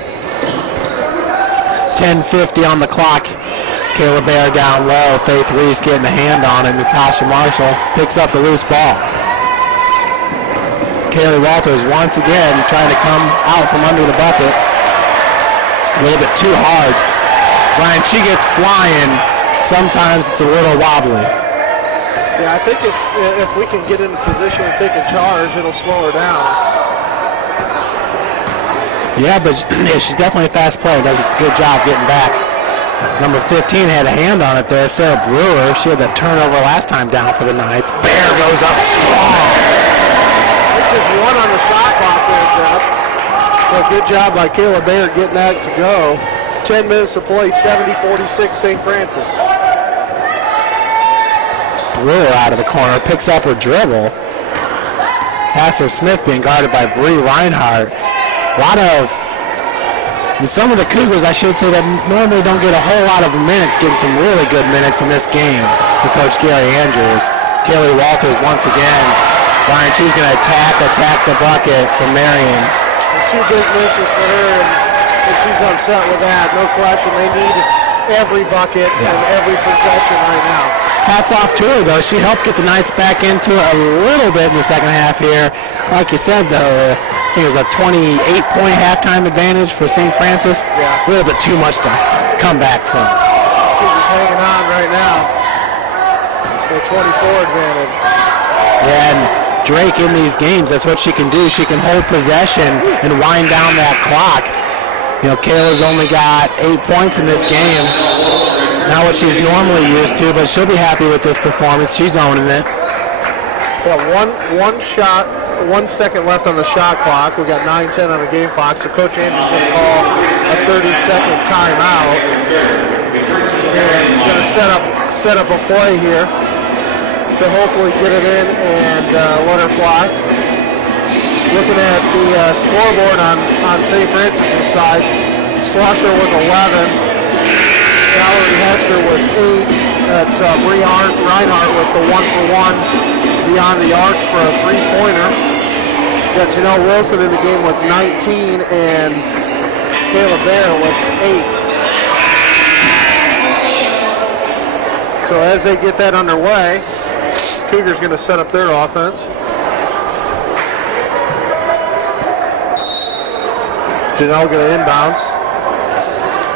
10:50 on the clock. Kayla Bear down low. Faith Reese getting a hand on it. Natasha Marshall picks up the loose ball. Kaylee Walters once again trying to come out from under the bucket. A little bit too hard. Ryan, she gets flying. Sometimes it's a little wobbly. Yeah, I think if we can get in a position and take a charge, it'll slow her down. Yeah, but she's definitely a fast player. Does a good job getting back. Number 15 had a hand on it there. Sarah Brewer. She had that turnover last time down for the Knights. Bear goes up strong. Just one on the shot clock there, Jeff. So good job by Kayla Bear getting that to go. 10 minutes to play, 70-46 St. Francis. Brewer out of the corner, picks up her dribble. Passer Smith being guarded by Bree Reinhardt. A lot of, some of the Cougars, I should say, that normally don't get a whole lot of minutes, getting some really good minutes in this game for Coach Gary Andrews. Kaylee Walters once again. Ryan, she's going to attack the bucket for Marian. Two big misses for her, and she's upset with that. No question, they need every bucket and every possession right now. Hats off to her, though. She helped get the Knights back into it a little bit in the second half here. Like you said, though, I think it was a 28-point halftime advantage for St. Francis. Yeah. A little bit too much to come back from. She's hanging on right now. The 24 advantage. Yeah, and Drake in these games, that's what she can do. She can hold possession and wind down that clock. You know, Kayla's only got 8 points in this game. Not what she's normally used to, but she'll be happy with this performance. She's owning it. Yeah, one shot, 1 second left on the shot clock. We got 9:10 on the game clock, so Coach Andrews going to call a 30-second timeout. And going to set up a play here to hopefully get it in and let her fly. Looking at the scoreboard on St. Francis' side, Slusher with 11. Valerie Hester with 8. That's Bree Reinhardt with the 1-for-1 beyond the arc for a three-pointer. Got Janelle Wilson in the game with 19 and Kayla Bear with 8. So as they get that underway, Cougars going to set up their offense. Janelle going to inbounds.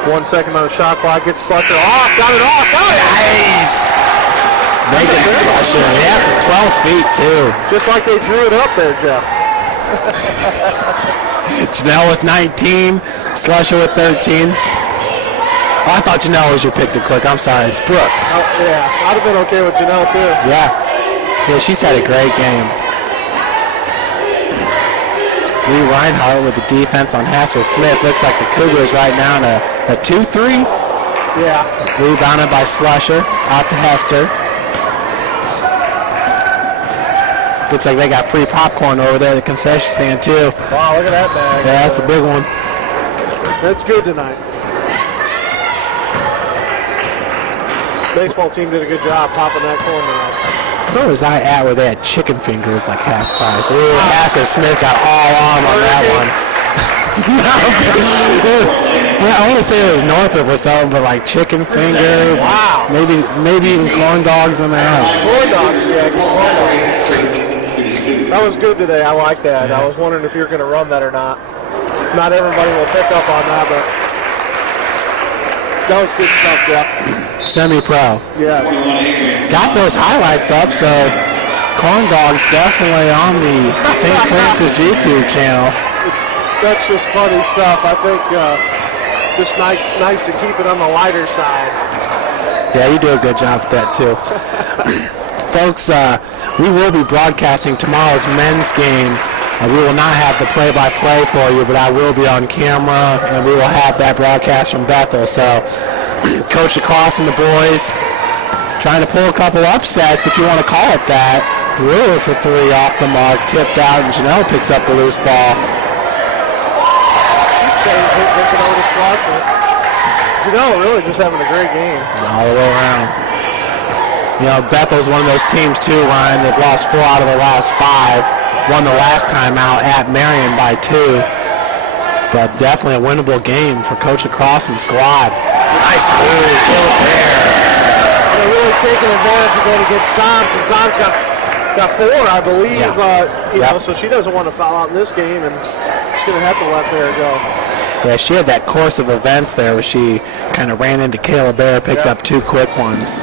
1 second on the shot clock. Gets Slusher off. Got it off. Got it. Nice. Megan Slusher. Yeah, from 12 feet, too. Just like they drew it up there, Jeff. Janelle with 19. Slusher with 13. Oh, I thought Janelle was your pick to click. I'm sorry. It's Brooke. Yeah, I'd have been okay with Janelle, too. Yeah. Yeah, she's had a great game. Bree Reinhardt with the defense on Hassel Smith. Looks like the Cougars right now in a 2-3. Yeah. Rebounded by Slusher. Out to Hester. Looks like they got free popcorn over there at the concession stand, too. Wow, look at that bag. Yeah, that's a big one. That's good tonight. Baseball team did a good job popping that corn tonight. Where was I at where they had chicken fingers like half price? Ooh, Hassel Smith got all on that one. Yeah, I want to say it was Northrop or something, but like chicken fingers. Wow. Maybe even corn dogs in there. Corn dogs, yeah, corn dogs. That was good today. I like that. I was wondering if you're going to run that or not. Not everybody will pick up on that, but that was good stuff, Jeff. Semi-pro. Yes. Got those highlights up, so corn dogs definitely on the St. Francis YouTube channel. That's just funny stuff. I think just nice to keep it on the lighter side. Yeah, you do a good job with that too. Folks, we will be broadcasting tomorrow's men's game. We will not have the play-by-play for you, but I will be on camera, and we will have that broadcast from Bethel. So, Coach Lacrosse and the boys trying to pull a couple upsets, if you want to call it that. Brewer for three off the mark, tipped out, and Janelle picks up the loose ball. Saves it, gets it over to Slaughter. Janelle really just having a great game. All the way around. You know, Bethel's one of those teams too, Ryan. They've lost 4 out of the last 5. Won the last time out at Marian by 2. But definitely a winnable game for Coach Lacrosse and the squad. Nice move, Caleb Bear. They're really taking advantage of going to get Sam, because Sam's got 4, I believe. Yeah. So she doesn't want to foul out in this game, and she's going to have to let Bear go. Yeah, she had that course of events there where she kind of ran into Kayla Bear, picked up 2 quick ones.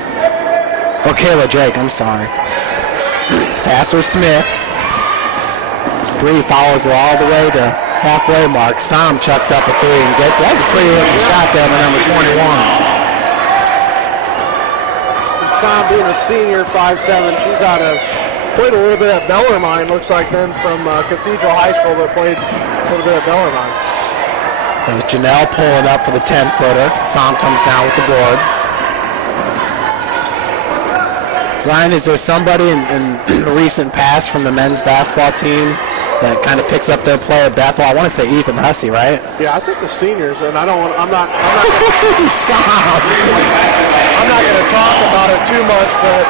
Or Kayla Drake, I'm sorry. Passer Smith. Bree follows her all the way to halfway mark. Sam chucks up a 3 and gets it. That's a pretty looking shot there by number 21. And Sam being a senior, 5'7", she's played a little bit at Bellarmine, looks like then from Cathedral High School, that played a little bit at Bellarmine. That was Janelle pulling up for the 10-footer. Sam comes down with the board. Ryan, is there somebody in the recent past from the men's basketball team that kind of picks up their play at Bethel? I want to say Ethan Hussey, right? Yeah, I think the seniors, and I'm not Sam. going to talk about it too much, but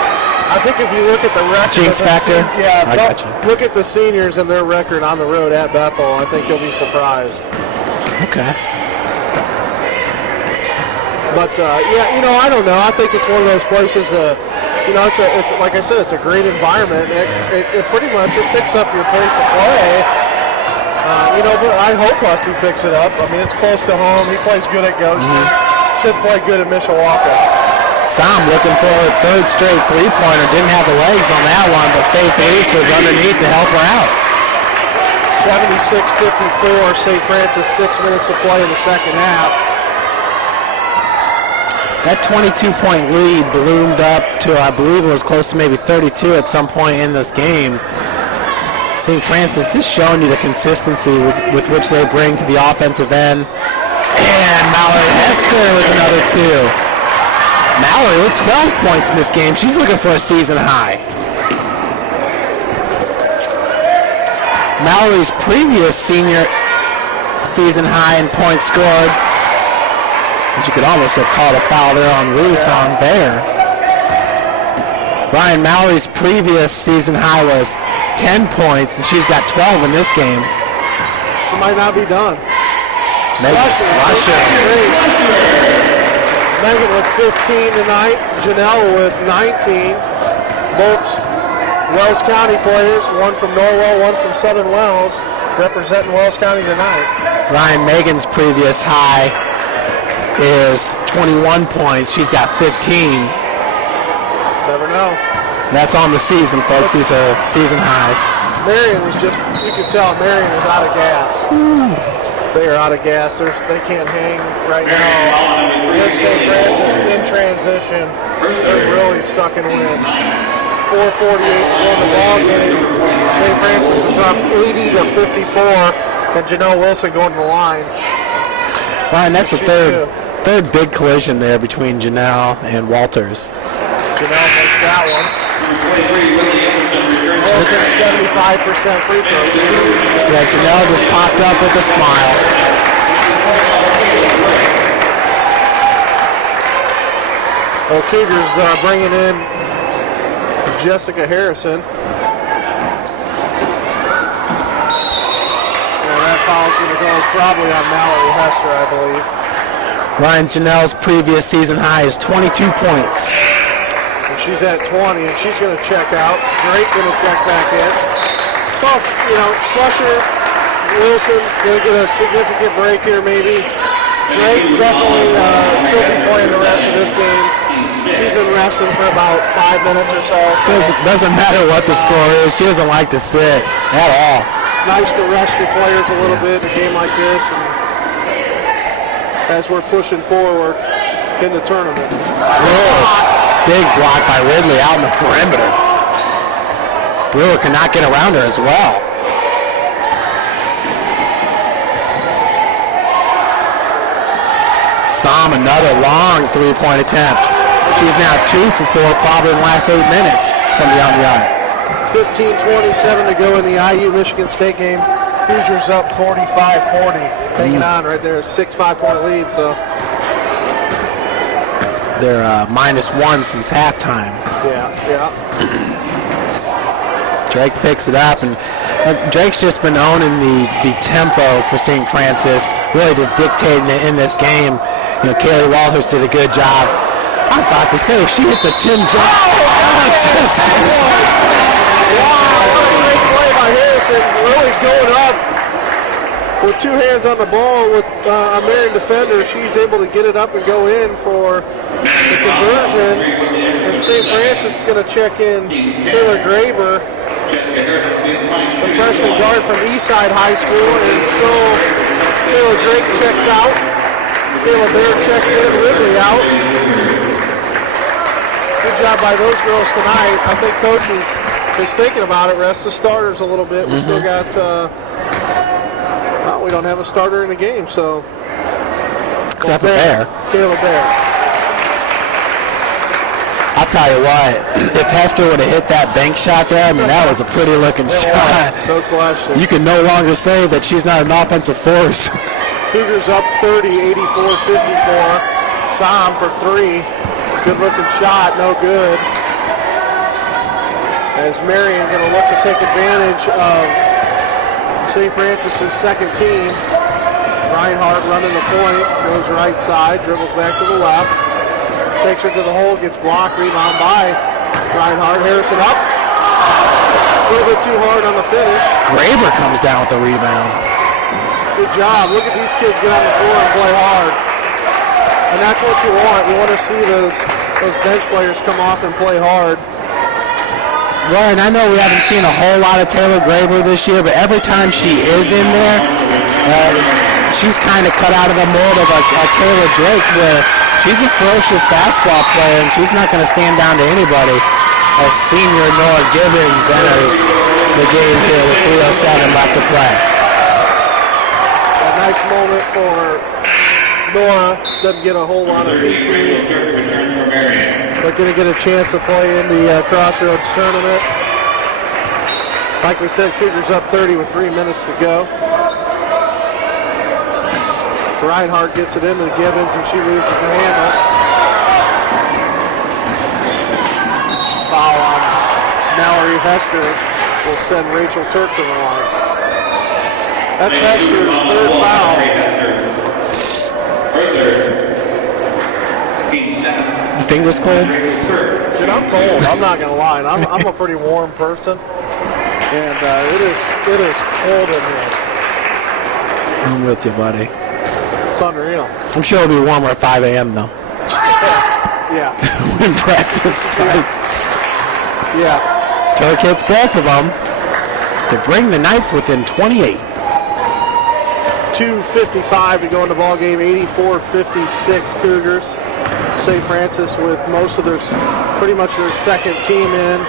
I think if you look at the record, Jinx factor? I got you. Look at the seniors and their record on the road at Bethel. I think you'll be surprised. Okay. But yeah, I don't know. I think it's one of those places. It's like I said, it's a great environment. It pretty much picks up your pace of play. But I hope Hussey picks it up. I mean, it's close to home. He plays good at Goshen. Should play good at Mishawaka. Sam looking for a 3rd straight 3-pointer. Didn't have the legs on that one, but Faith Reese was underneath to help her out. 76-54, St. Francis, 6 minutes to play in the second half. That 22-point lead ballooned up to, I believe it was close to maybe 32 at some point in this game. St. Francis just showing you the consistency with which they bring to the offensive end. And Mallory Hester with another 2. Mallory with 12 points in this game. She's looking for a season high. Mallory's previous senior season high in points scored, but you could almost have called a foul there on Reese on Bear. Ryan, Mallory's previous season high was 10 points, and she's got 12 in this game. She might not be done. Megan Slusher. Megan with 15 tonight. Janelle with 19. Both Wells County players, one from Norwell, one from Southern Wells, representing Wells County tonight. Ryan, Megan's previous high is 21 points. She's got 15. Never know. That's on the season, folks. These are season highs. Marian was just, you could tell Marian is out of gas. They are out of gas. They can't hang right now. There's St. Francis in transition. They're really sucking wind. 4:48 to go in the ball game. St. Francis is up 80-54, and Janelle Wilson going to the line. Ryan, that's the third big collision there between Janelle and Walters. Janelle makes that one. Wilson 75% free throws. Yeah, Janelle just popped up with a smile. Well, Cougars bringing in Jessica Harrison. And that foul is going to go probably on Mallory Hester, I believe. Ryan Janelle's previous season high is 22 points. And she's at 20, and she's going to check out. Drake going to check back in. Well, Slusher, Wilson going to get a significant break here maybe. Drake definitely should be playing the rest of this game. She's been resting for about 5 minutes or so. Doesn't matter what the score is. She doesn't like to sit at all. Nice to rest your players a little bit in a game like this, and as we're pushing forward in the tournament. Big block by Ridley out in the perimeter. Brewer cannot get around her as well. Som, another long three-point attempt. She's now 2 for 4 probably in the last 8 minutes from beyond the arc. 15:27 to go in the IU Michigan State game. Hoosiers up 45-40. Hanging on right there, a 6 5-point lead. So they're -1 since halftime. Yeah. Drake picks it up, and Drake's just been owning the tempo for St. Francis, really just dictating it in this game. Kaylee Walters did a good job. I was about to say, if she hits a 10 jump, Great play by Harrison, really going up with 2 hands on the ball with a Marian defender. She's able to get it up and go in for the conversion. And St. Francis is going to check in Taylor Graber, the freshman guard from Eastside High School. And so Taylor Drake checks out. Kayla Baird checks in, Ridley out. Good job by those girls tonight. I think coach is thinking about it. Rest the starters a little bit. We still got, we don't have a starter in the game, so. Except for Baird. Kayla Baird. I'll tell you what, if Hester would have hit that bank shot there, that was a pretty looking shot. No question. You can no longer say that she's not an offensive force. Cougars up 30, 84-54. Som for 3. Good looking shot, no good. As Marian going to look to take advantage of St. Francis' second team. Reinhardt running the point, goes right side, dribbles back to the left. Takes her to the hole, gets blocked, rebound by Reinhardt. Harrison up. A little bit too hard on the finish. Graber comes down with the rebound. Good job. Look at these kids get on the floor and play hard. And that's what you want. You want to see those bench players come off and play hard. Ryan, I know we haven't seen a whole lot of Taylor Graber this year, but every time she is in there, she's kind of cut out of the mold of a Kayla Drake, where she's a ferocious basketball player, and she's not going to stand down to anybody. As senior Noah Gibbons enters the game here with 3:07 left to play. A nice moment for Nora. Doesn't get a whole lot of PT, but going to get a chance to play in the Crossroads tournament. Like we said, Cougars up 30 with 3 minutes to go. Reinhardt gets it into Gibbons, and she loses the handle. Foul on Mallory Hester will send Rachel Turk to the line. That's Hester's 3rd foul. Fingers cold? Dude, I'm cold. I'm not going to lie. I'm a pretty warm person, and it is cold in here. I'm with you, buddy. It's unreal. I'm sure it'll be warmer at 5 a.m. though. Yeah. When practice starts. Yeah. Turk hits both of them to bring the Knights within 28. 2:55 to go in the ball game. 84-56 Cougars. St. Francis with pretty much their second team in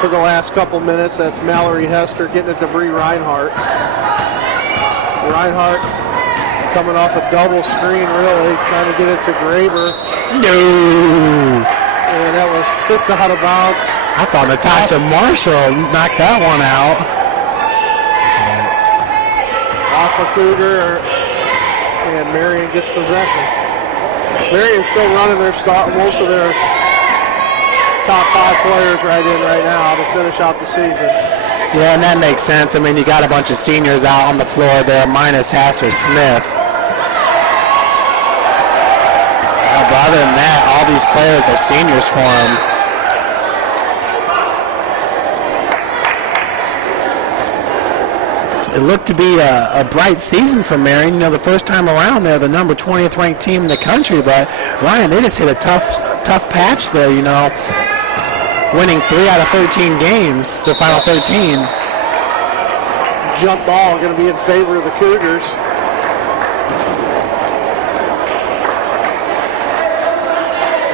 for the last couple minutes. That's Mallory Hester getting it to Bree Reinhardt. Reinhardt coming off a double screen, really trying to get it to Graber. No. And that was tipped out of bounds. I thought Natasha Marshall knocked that one out. Off a Cougar, and Marian gets possession. Marian's still running most of their top 5 players right now to finish out the season. Yeah, and that makes sense. I mean, you got a bunch of seniors out on the floor there, minus Hasser Smith. But other than that, all these players are seniors for him. It looked to be a bright season for Marian. You know, the first time around they're the number 20th ranked team in the country, but Ryan, they just hit a tough patch there, you know. Winning 3 out of 13 games, the final 13. Jump ball going to be in favor of the Cougars.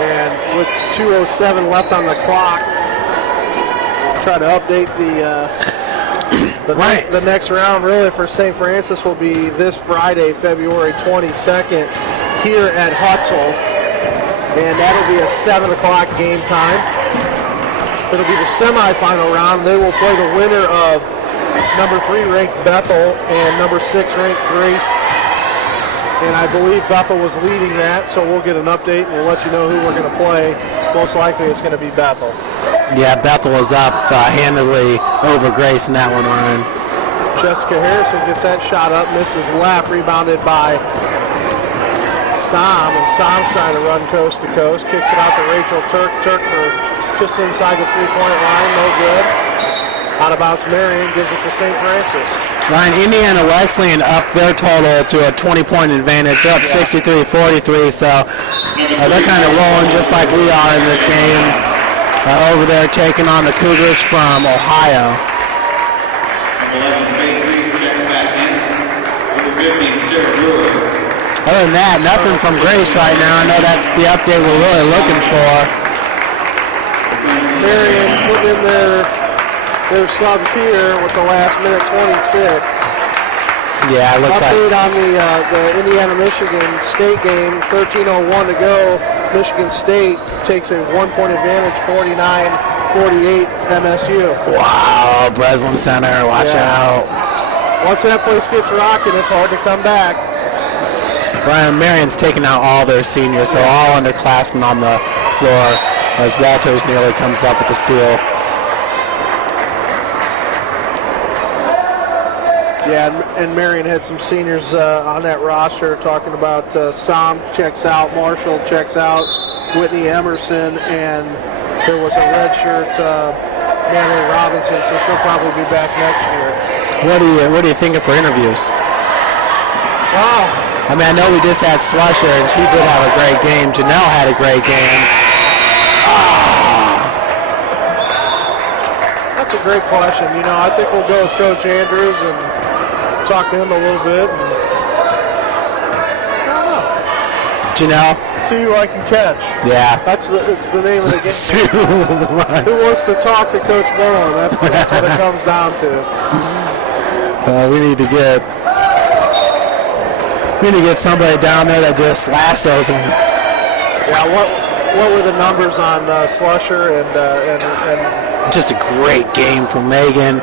And with 2:07 left on the clock, try to update the next round really for St. Francis will be this Friday, February 22nd, here at Hutzel. And that'll be a 7 o'clock game time. It'll be the semifinal round. They will play the winner of number 3 ranked Bethel and number 6 ranked Grace. And I believe Bethel was leading that, so we'll get an update and we'll let you know who we're going to play. Most likely it's going to be Bethel. Yeah, Bethel was up handedly over Grace in that one, Ryan. Jessica Harrison gets that shot up, misses left, rebounded by Som, and Som's trying to run coast to coast. Kicks it out to Rachel Turk. Turk for just inside the three-point line, no good. Out of bounds, Marian gives it to St. Francis. Ryan, Indiana Wesleyan up their total to a 20-point advantage. They're up 63-43, so they're kind of rolling just like we are in this game. Over there taking on the Cougars from Ohio. Other than that, nothing from Grace right now. I know that's the update we're really looking for. Marian put in their subs here with the last minute 26. Yeah, it looks update like. On the Indiana-Michigan State game, 13:01 to go. Michigan State takes a 1-point advantage, 49-48 MSU. Wow, Breslin Center, watch out. Once that place gets rocking, it's hard to come back. Ryan, Marian's taking out all their seniors, so all underclassmen on the floor as Walters nearly comes up with the steal. Yeah, and Marian had some seniors on that roster talking about Som checks out, Marshall checks out, Whitney Emerson, and there was a redshirt Natalie Robinson, so she'll probably be back next year. What are you thinking for interviews? Wow. I mean, I know we just had Slusher, and she did have a great game. Janelle had a great game. That's a great question. You know, I think we'll go with Coach Andrews and talk to him a little bit. And, I don't know. Janelle? See who I can catch. Yeah. It's the name of the game. Who wants to talk to Coach Bowen? That's what it comes down to. We need to get somebody down there that just lassos him. Yeah, what were the numbers on Slusher and just a great game from Megan.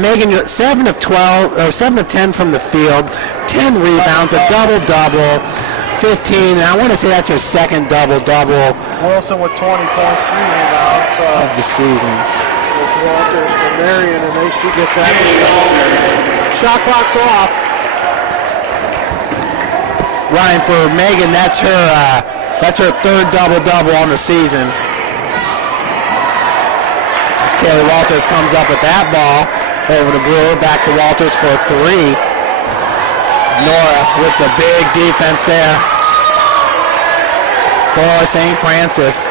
Megan, 7 of 10 from the field, 10 rebounds, a double-double, 15, and I want to say that's her second double-double. Wilson with 20 points, 3 rebounds of the season. This Walters for Marian, and she gets that. Shot clock's off. Ryan, for Megan, that's her third double-double on the season. As Kaylee Walters comes up with that ball over to Brewer, back to Walters for 3. Nora with the big defense there for St. Francis.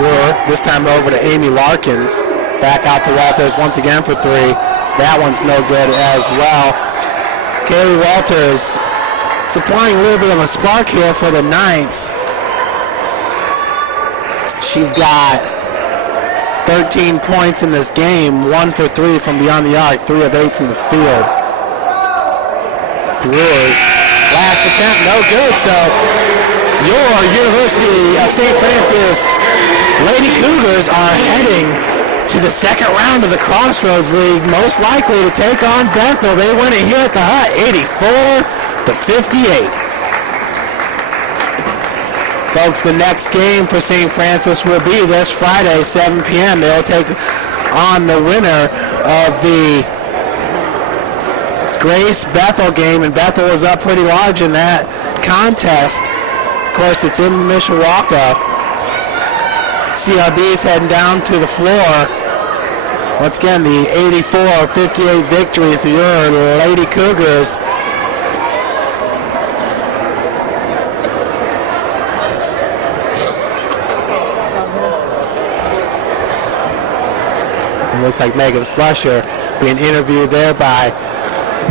Brewer, this time over to Amy Larkins. Back out to Walters once again for 3. That one's no good as well. Kaylee Walters supplying a little bit of a spark here for the Knights. She's got 13 points in this game, 1 for 3 from beyond the arc, 3 of 8 from the field. Brewers, last attempt, no good. So your University of St. Francis Lady Cougars are heading to the second round of the Crossroads League, most likely to take on Bethel. They win it here at the Hut, 84-58. Folks, the next game for St. Francis will be this Friday, 7 p.m. They'll take on the winner of the Grace-Bethel game, and Bethel was up pretty large in that contest. Of course, it's in Mishawaka. CRB is heading down to the floor. Once again, the 84-58 victory for your Lady Cougars. It looks like Megan Slusher being interviewed there by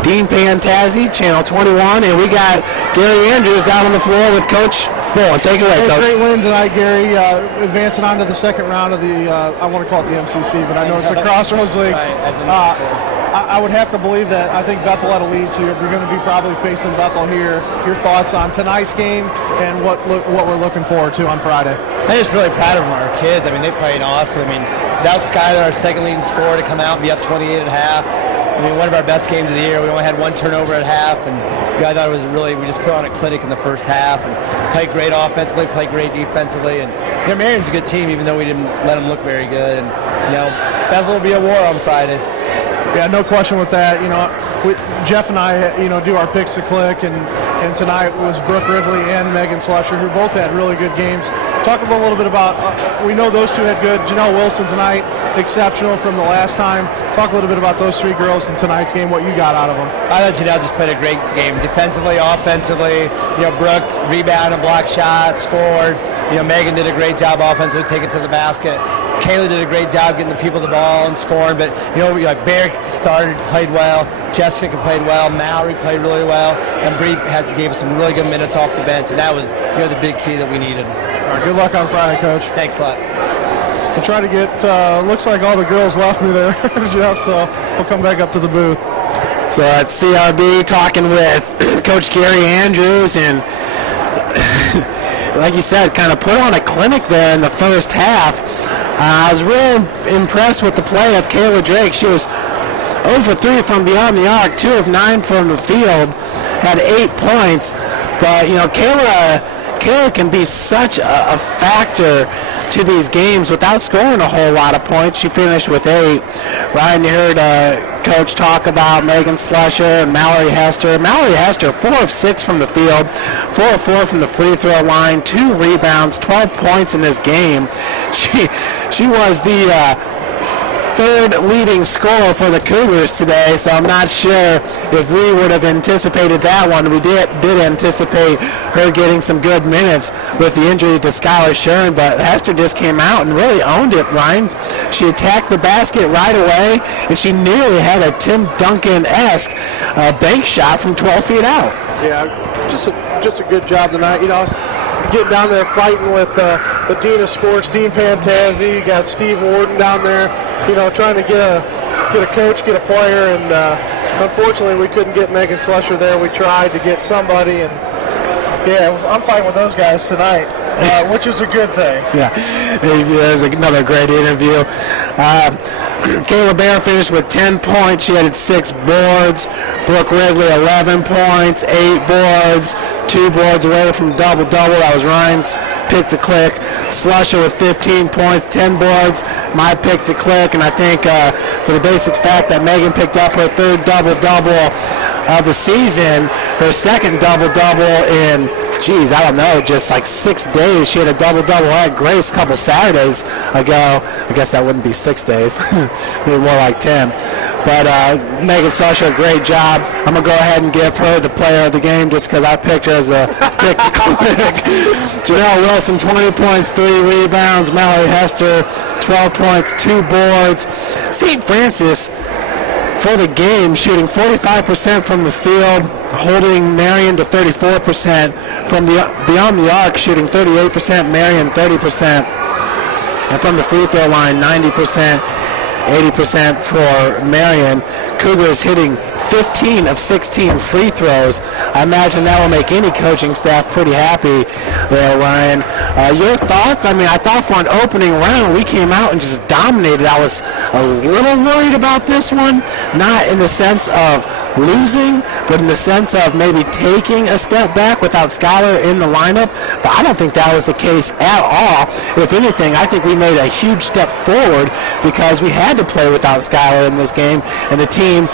Dean Pantazzi, Channel 21, and we got Gary Andrews down on the floor with Coach Bowen. Take it away, Coach. Great win tonight, Gary. Advancing on to the second round of the, I want to call it the MCC, but I know it's the Crossroads League. I would have to believe that I think Bethel had a lead, so you're going to be probably facing Bethel here. Your thoughts on tonight's game and what we're looking forward to on Friday? I'm just really proud of our kids. I mean, they played awesome. I mean, without Skylar, our second leading scorer, to come out and be up 28 at half. I mean, one of our best games of the year. We only had one turnover at half, and I thought it was really, we just put on a clinic in the first half and played great offensively, played great defensively. And Marian's a good team, even though we didn't let them look very good. And, Bethel will be a war on Friday. Yeah, no question with that. Jeff and I, do our picks to click, and tonight was Brooke Ridley and Megan Slusher, who both had really good games. Talk a little bit about, we know those two had good. Janelle Wilson tonight, exceptional from the last time. Talk a little bit about those three girls in tonight's game, what you got out of them. I thought Janelle just played a great game, defensively, offensively. Brooke rebounded, blocked shots, scored. Megan did a great job offensively, taking it to the basket. Kayla did a great job getting the people the ball and scoring, but Barrick played well, Jessica played well, Mallory played really well, and Bree gave us some really good minutes off the bench, and that was the big key that we needed. All right, good luck on Friday, Coach. Thanks a lot. We'll try to get, looks like all the girls left me there, Jeff, so we'll come back up to the booth. So that's CRB talking with Coach Gary Andrews, and like you said, kind of put on a clinic there in the first half. I was really impressed with the play of Kayla Drake. She was 0 for 3 from beyond the arc, 2 of 9 from the field, had 8 points. But, Kayla can be such a factor to these games without scoring a whole lot of points. She finished with 8. Ryan, you heard Coach talk about Megan Slusher and Mallory Hester. Mallory Hester, 4 of 6 from the field, 4 of 4 from the free throw line, 2 rebounds, 12 points in this game. She was the third leading scorer for the Cougars today, so I'm not sure if we would have anticipated that one. We did anticipate her getting some good minutes with the injury to Skylar Shuren, but Hester just came out and really owned it, Ryan. She attacked the basket right away, and she nearly had a Tim Duncan-esque bank shot from 12 feet out. Yeah, just a good job tonight. Getting down there fighting with the Dean of Sports, Dean Pantazzi. You got Steve Warden down there, trying to get a coach, get a player, and unfortunately we couldn't get Megan Slusher there. We tried to get somebody, and I'm fighting with those guys tonight, which is a good thing. Yeah, it was another great interview. Kayla Bear finished with 10 points. She had 6 boards. Brooke Ridley, 11 points, 8 boards, 2 boards away from double-double. That was Ryan's pick to click. Slusher with 15 points, 10 boards, my pick to click. And I think for the basic fact that Megan picked up her third double-double of the season, her second double-double in, just like 6 days. She had a double-double at Grace a couple Saturdays ago. I guess that wouldn't be 6 days, maybe more like 10. But Megan Slusher, great job. I'm going to go ahead and give her the player of the game just because I picked her as a pick to click. Janelle Wilson, 20 points, 3 rebounds. Mallory Hester, 12 points, 2 boards. St. Francis, for the game, shooting 45% from the field, holding Marian to 34%. From beyond the arc, shooting 38%, Marian 30%. And from the free throw line, 90%, 80% for Marian. Cougars hitting 15 of 16 free throws. I imagine that will make any coaching staff pretty happy there, Ryan. Your thoughts? I mean, I thought for an opening round we came out and just dominated. I was a little worried about this one, not in the sense of losing, but in the sense of maybe taking a step back without Skylar in the lineup. But I don't think that was the case at all. If anything, I think we made a huge step forward because we had to play without Skylar in this game, and the team,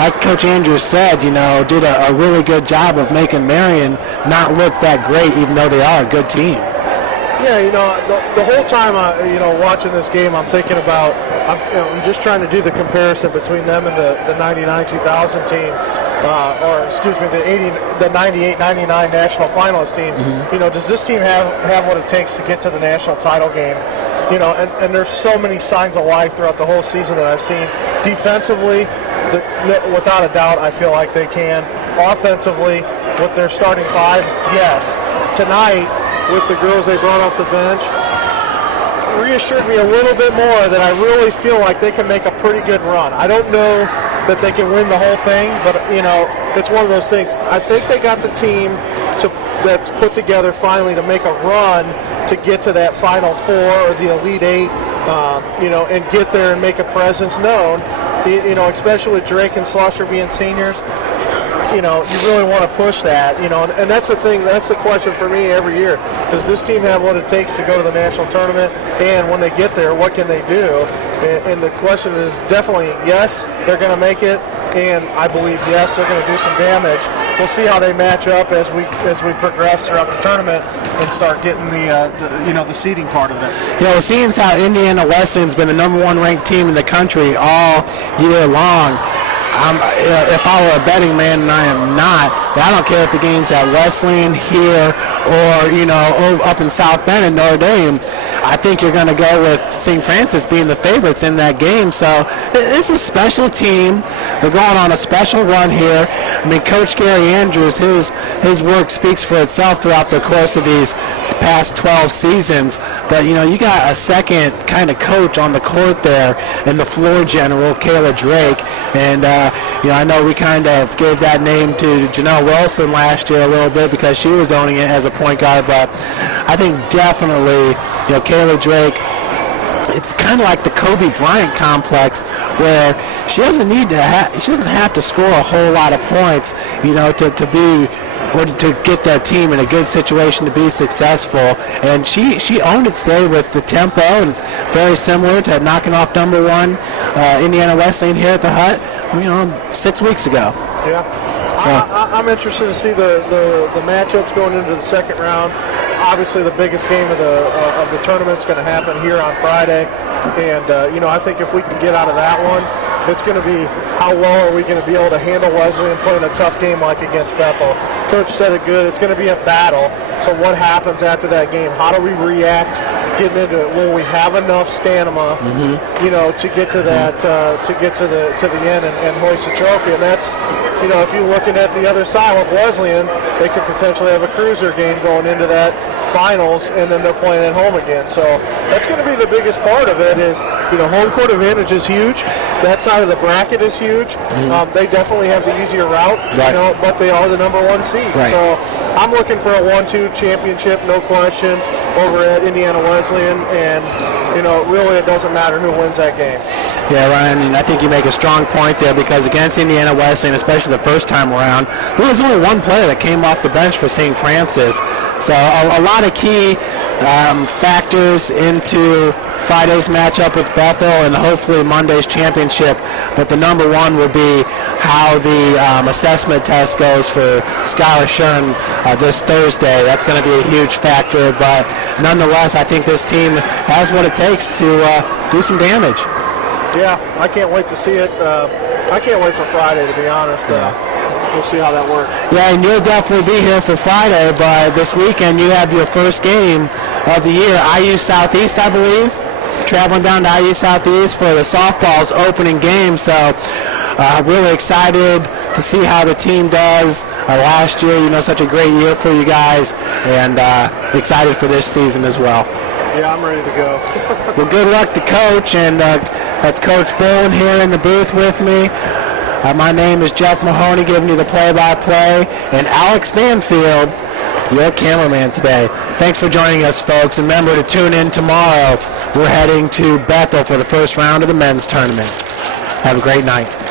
like Coach Andrews said, did a really good job of making Marian not look that great, even though they are a good team. Yeah, the whole time, watching this game, I'm thinking about, I'm just trying to do the comparison between them and the 99-2000 team, the 98-99 national finalist team. Mm-hmm. Does this team have what it takes to get to the national title game? And there's so many signs of life throughout the whole season that I've seen. Defensively, without a doubt, I feel like they can. Offensively, with their starting five, yes. Tonight, with the girls they brought off the bench, reassured me a little bit more that I really feel like they can make a pretty good run. I don't know that they can win the whole thing, but it's one of those things. I think they got the team that's put together finally to make a run to get to that Final Four or the Elite Eight, and get there and make a presence known. Especially with Drake and Slusher being seniors. You really want to push that, and that's the thing, that's the question for me every year. Does this team have what it takes to go to the national tournament? And when they get there, what can they do? And the question is definitely yes, they're going to make it, and I believe yes, they're going to do some damage. We'll see how they match up as we progress throughout the tournament and start getting the seeding part of it. Seeing how Indiana Wesleyan's been the #1 ranked team in the country all year long, if I were a betting man, and I am not, but I don't care if the game's at Wesleyan here or, up in South Bend and Notre Dame. I think you're going to go with St. Francis being the favorites in that game. So it's a special team. They're going on a special run here. I mean, Coach Gary Andrews, his work speaks for itself throughout the course of these past 12 seasons. But, you got a second kind of coach on the court there in the floor general, Kayla Drake. And, I know we kind of gave that name to Janelle Wilson last year a little bit because she was owning it as a point guard. But I think definitely, Kayla Drake, it's kind of like the Kobe Bryant complex where she doesn't have to score a whole lot of points, to get that team in a good situation to be successful. And she owned it today with the tempo, and it's very similar to knocking off #1 Indiana Wesleyan here at the Hut, 6 weeks ago. Yeah. So I'm interested to see the matchups going into the second round. Obviously, the biggest game of the tournament is going to happen here on Friday, and I think if we can get out of that one, it's going to be how well are we going to be able to handle Wesleyan playing a tough game like against Bethel. Coach said it good. It's going to be a battle. So what happens after that game? How do we react getting into it? Will we have enough stamina, to get to that, to get to the end and hoist a trophy? And that's, if you're looking at the other side with Wesleyan, they could potentially have a cruiser game going into that finals, and then they're playing at home again. So that's going to be the biggest part of it. Is home court advantage is huge. That side of the bracket is huge. They definitely have the easier route, right. But they are the #1 seed. Right. So I'm looking for a 1-2 championship, no question, over at Indiana Wesleyan, and really it doesn't matter who wins that game. Yeah, Ryan, and I think you make a strong point there because against Indiana Wesleyan, especially the first time around, there was only one player that came off the bench for St. Francis. So a lot of key factors into Friday's matchup with Bethel and hopefully Monday's championship. But the #1 will be how the assessment test goes for Skylar Shern this Thursday. That's going to be a huge factor. But nonetheless, I think this team has what it takes to do some damage. Yeah, I can't wait to see it. I can't wait for Friday, to be honest. We'll see how that works. Yeah, and you'll definitely be here for Friday, but this weekend you have your first game of the year, IU Southeast, I believe. Traveling down to IU Southeast for the softball's opening game, so really excited to see how the team does. Last year, such a great year for you guys, and excited for this season as well. Yeah, I'm ready to go. Well, good luck to Coach, and that's Coach Bolin here in the booth with me. My name is Jeff Mahoney, giving you the play-by-play, and Alex Stanfield your cameraman today. Thanks for joining us, folks. And remember to tune in tomorrow. We're heading to Bethel for the first round of the men's tournament. Have a great night.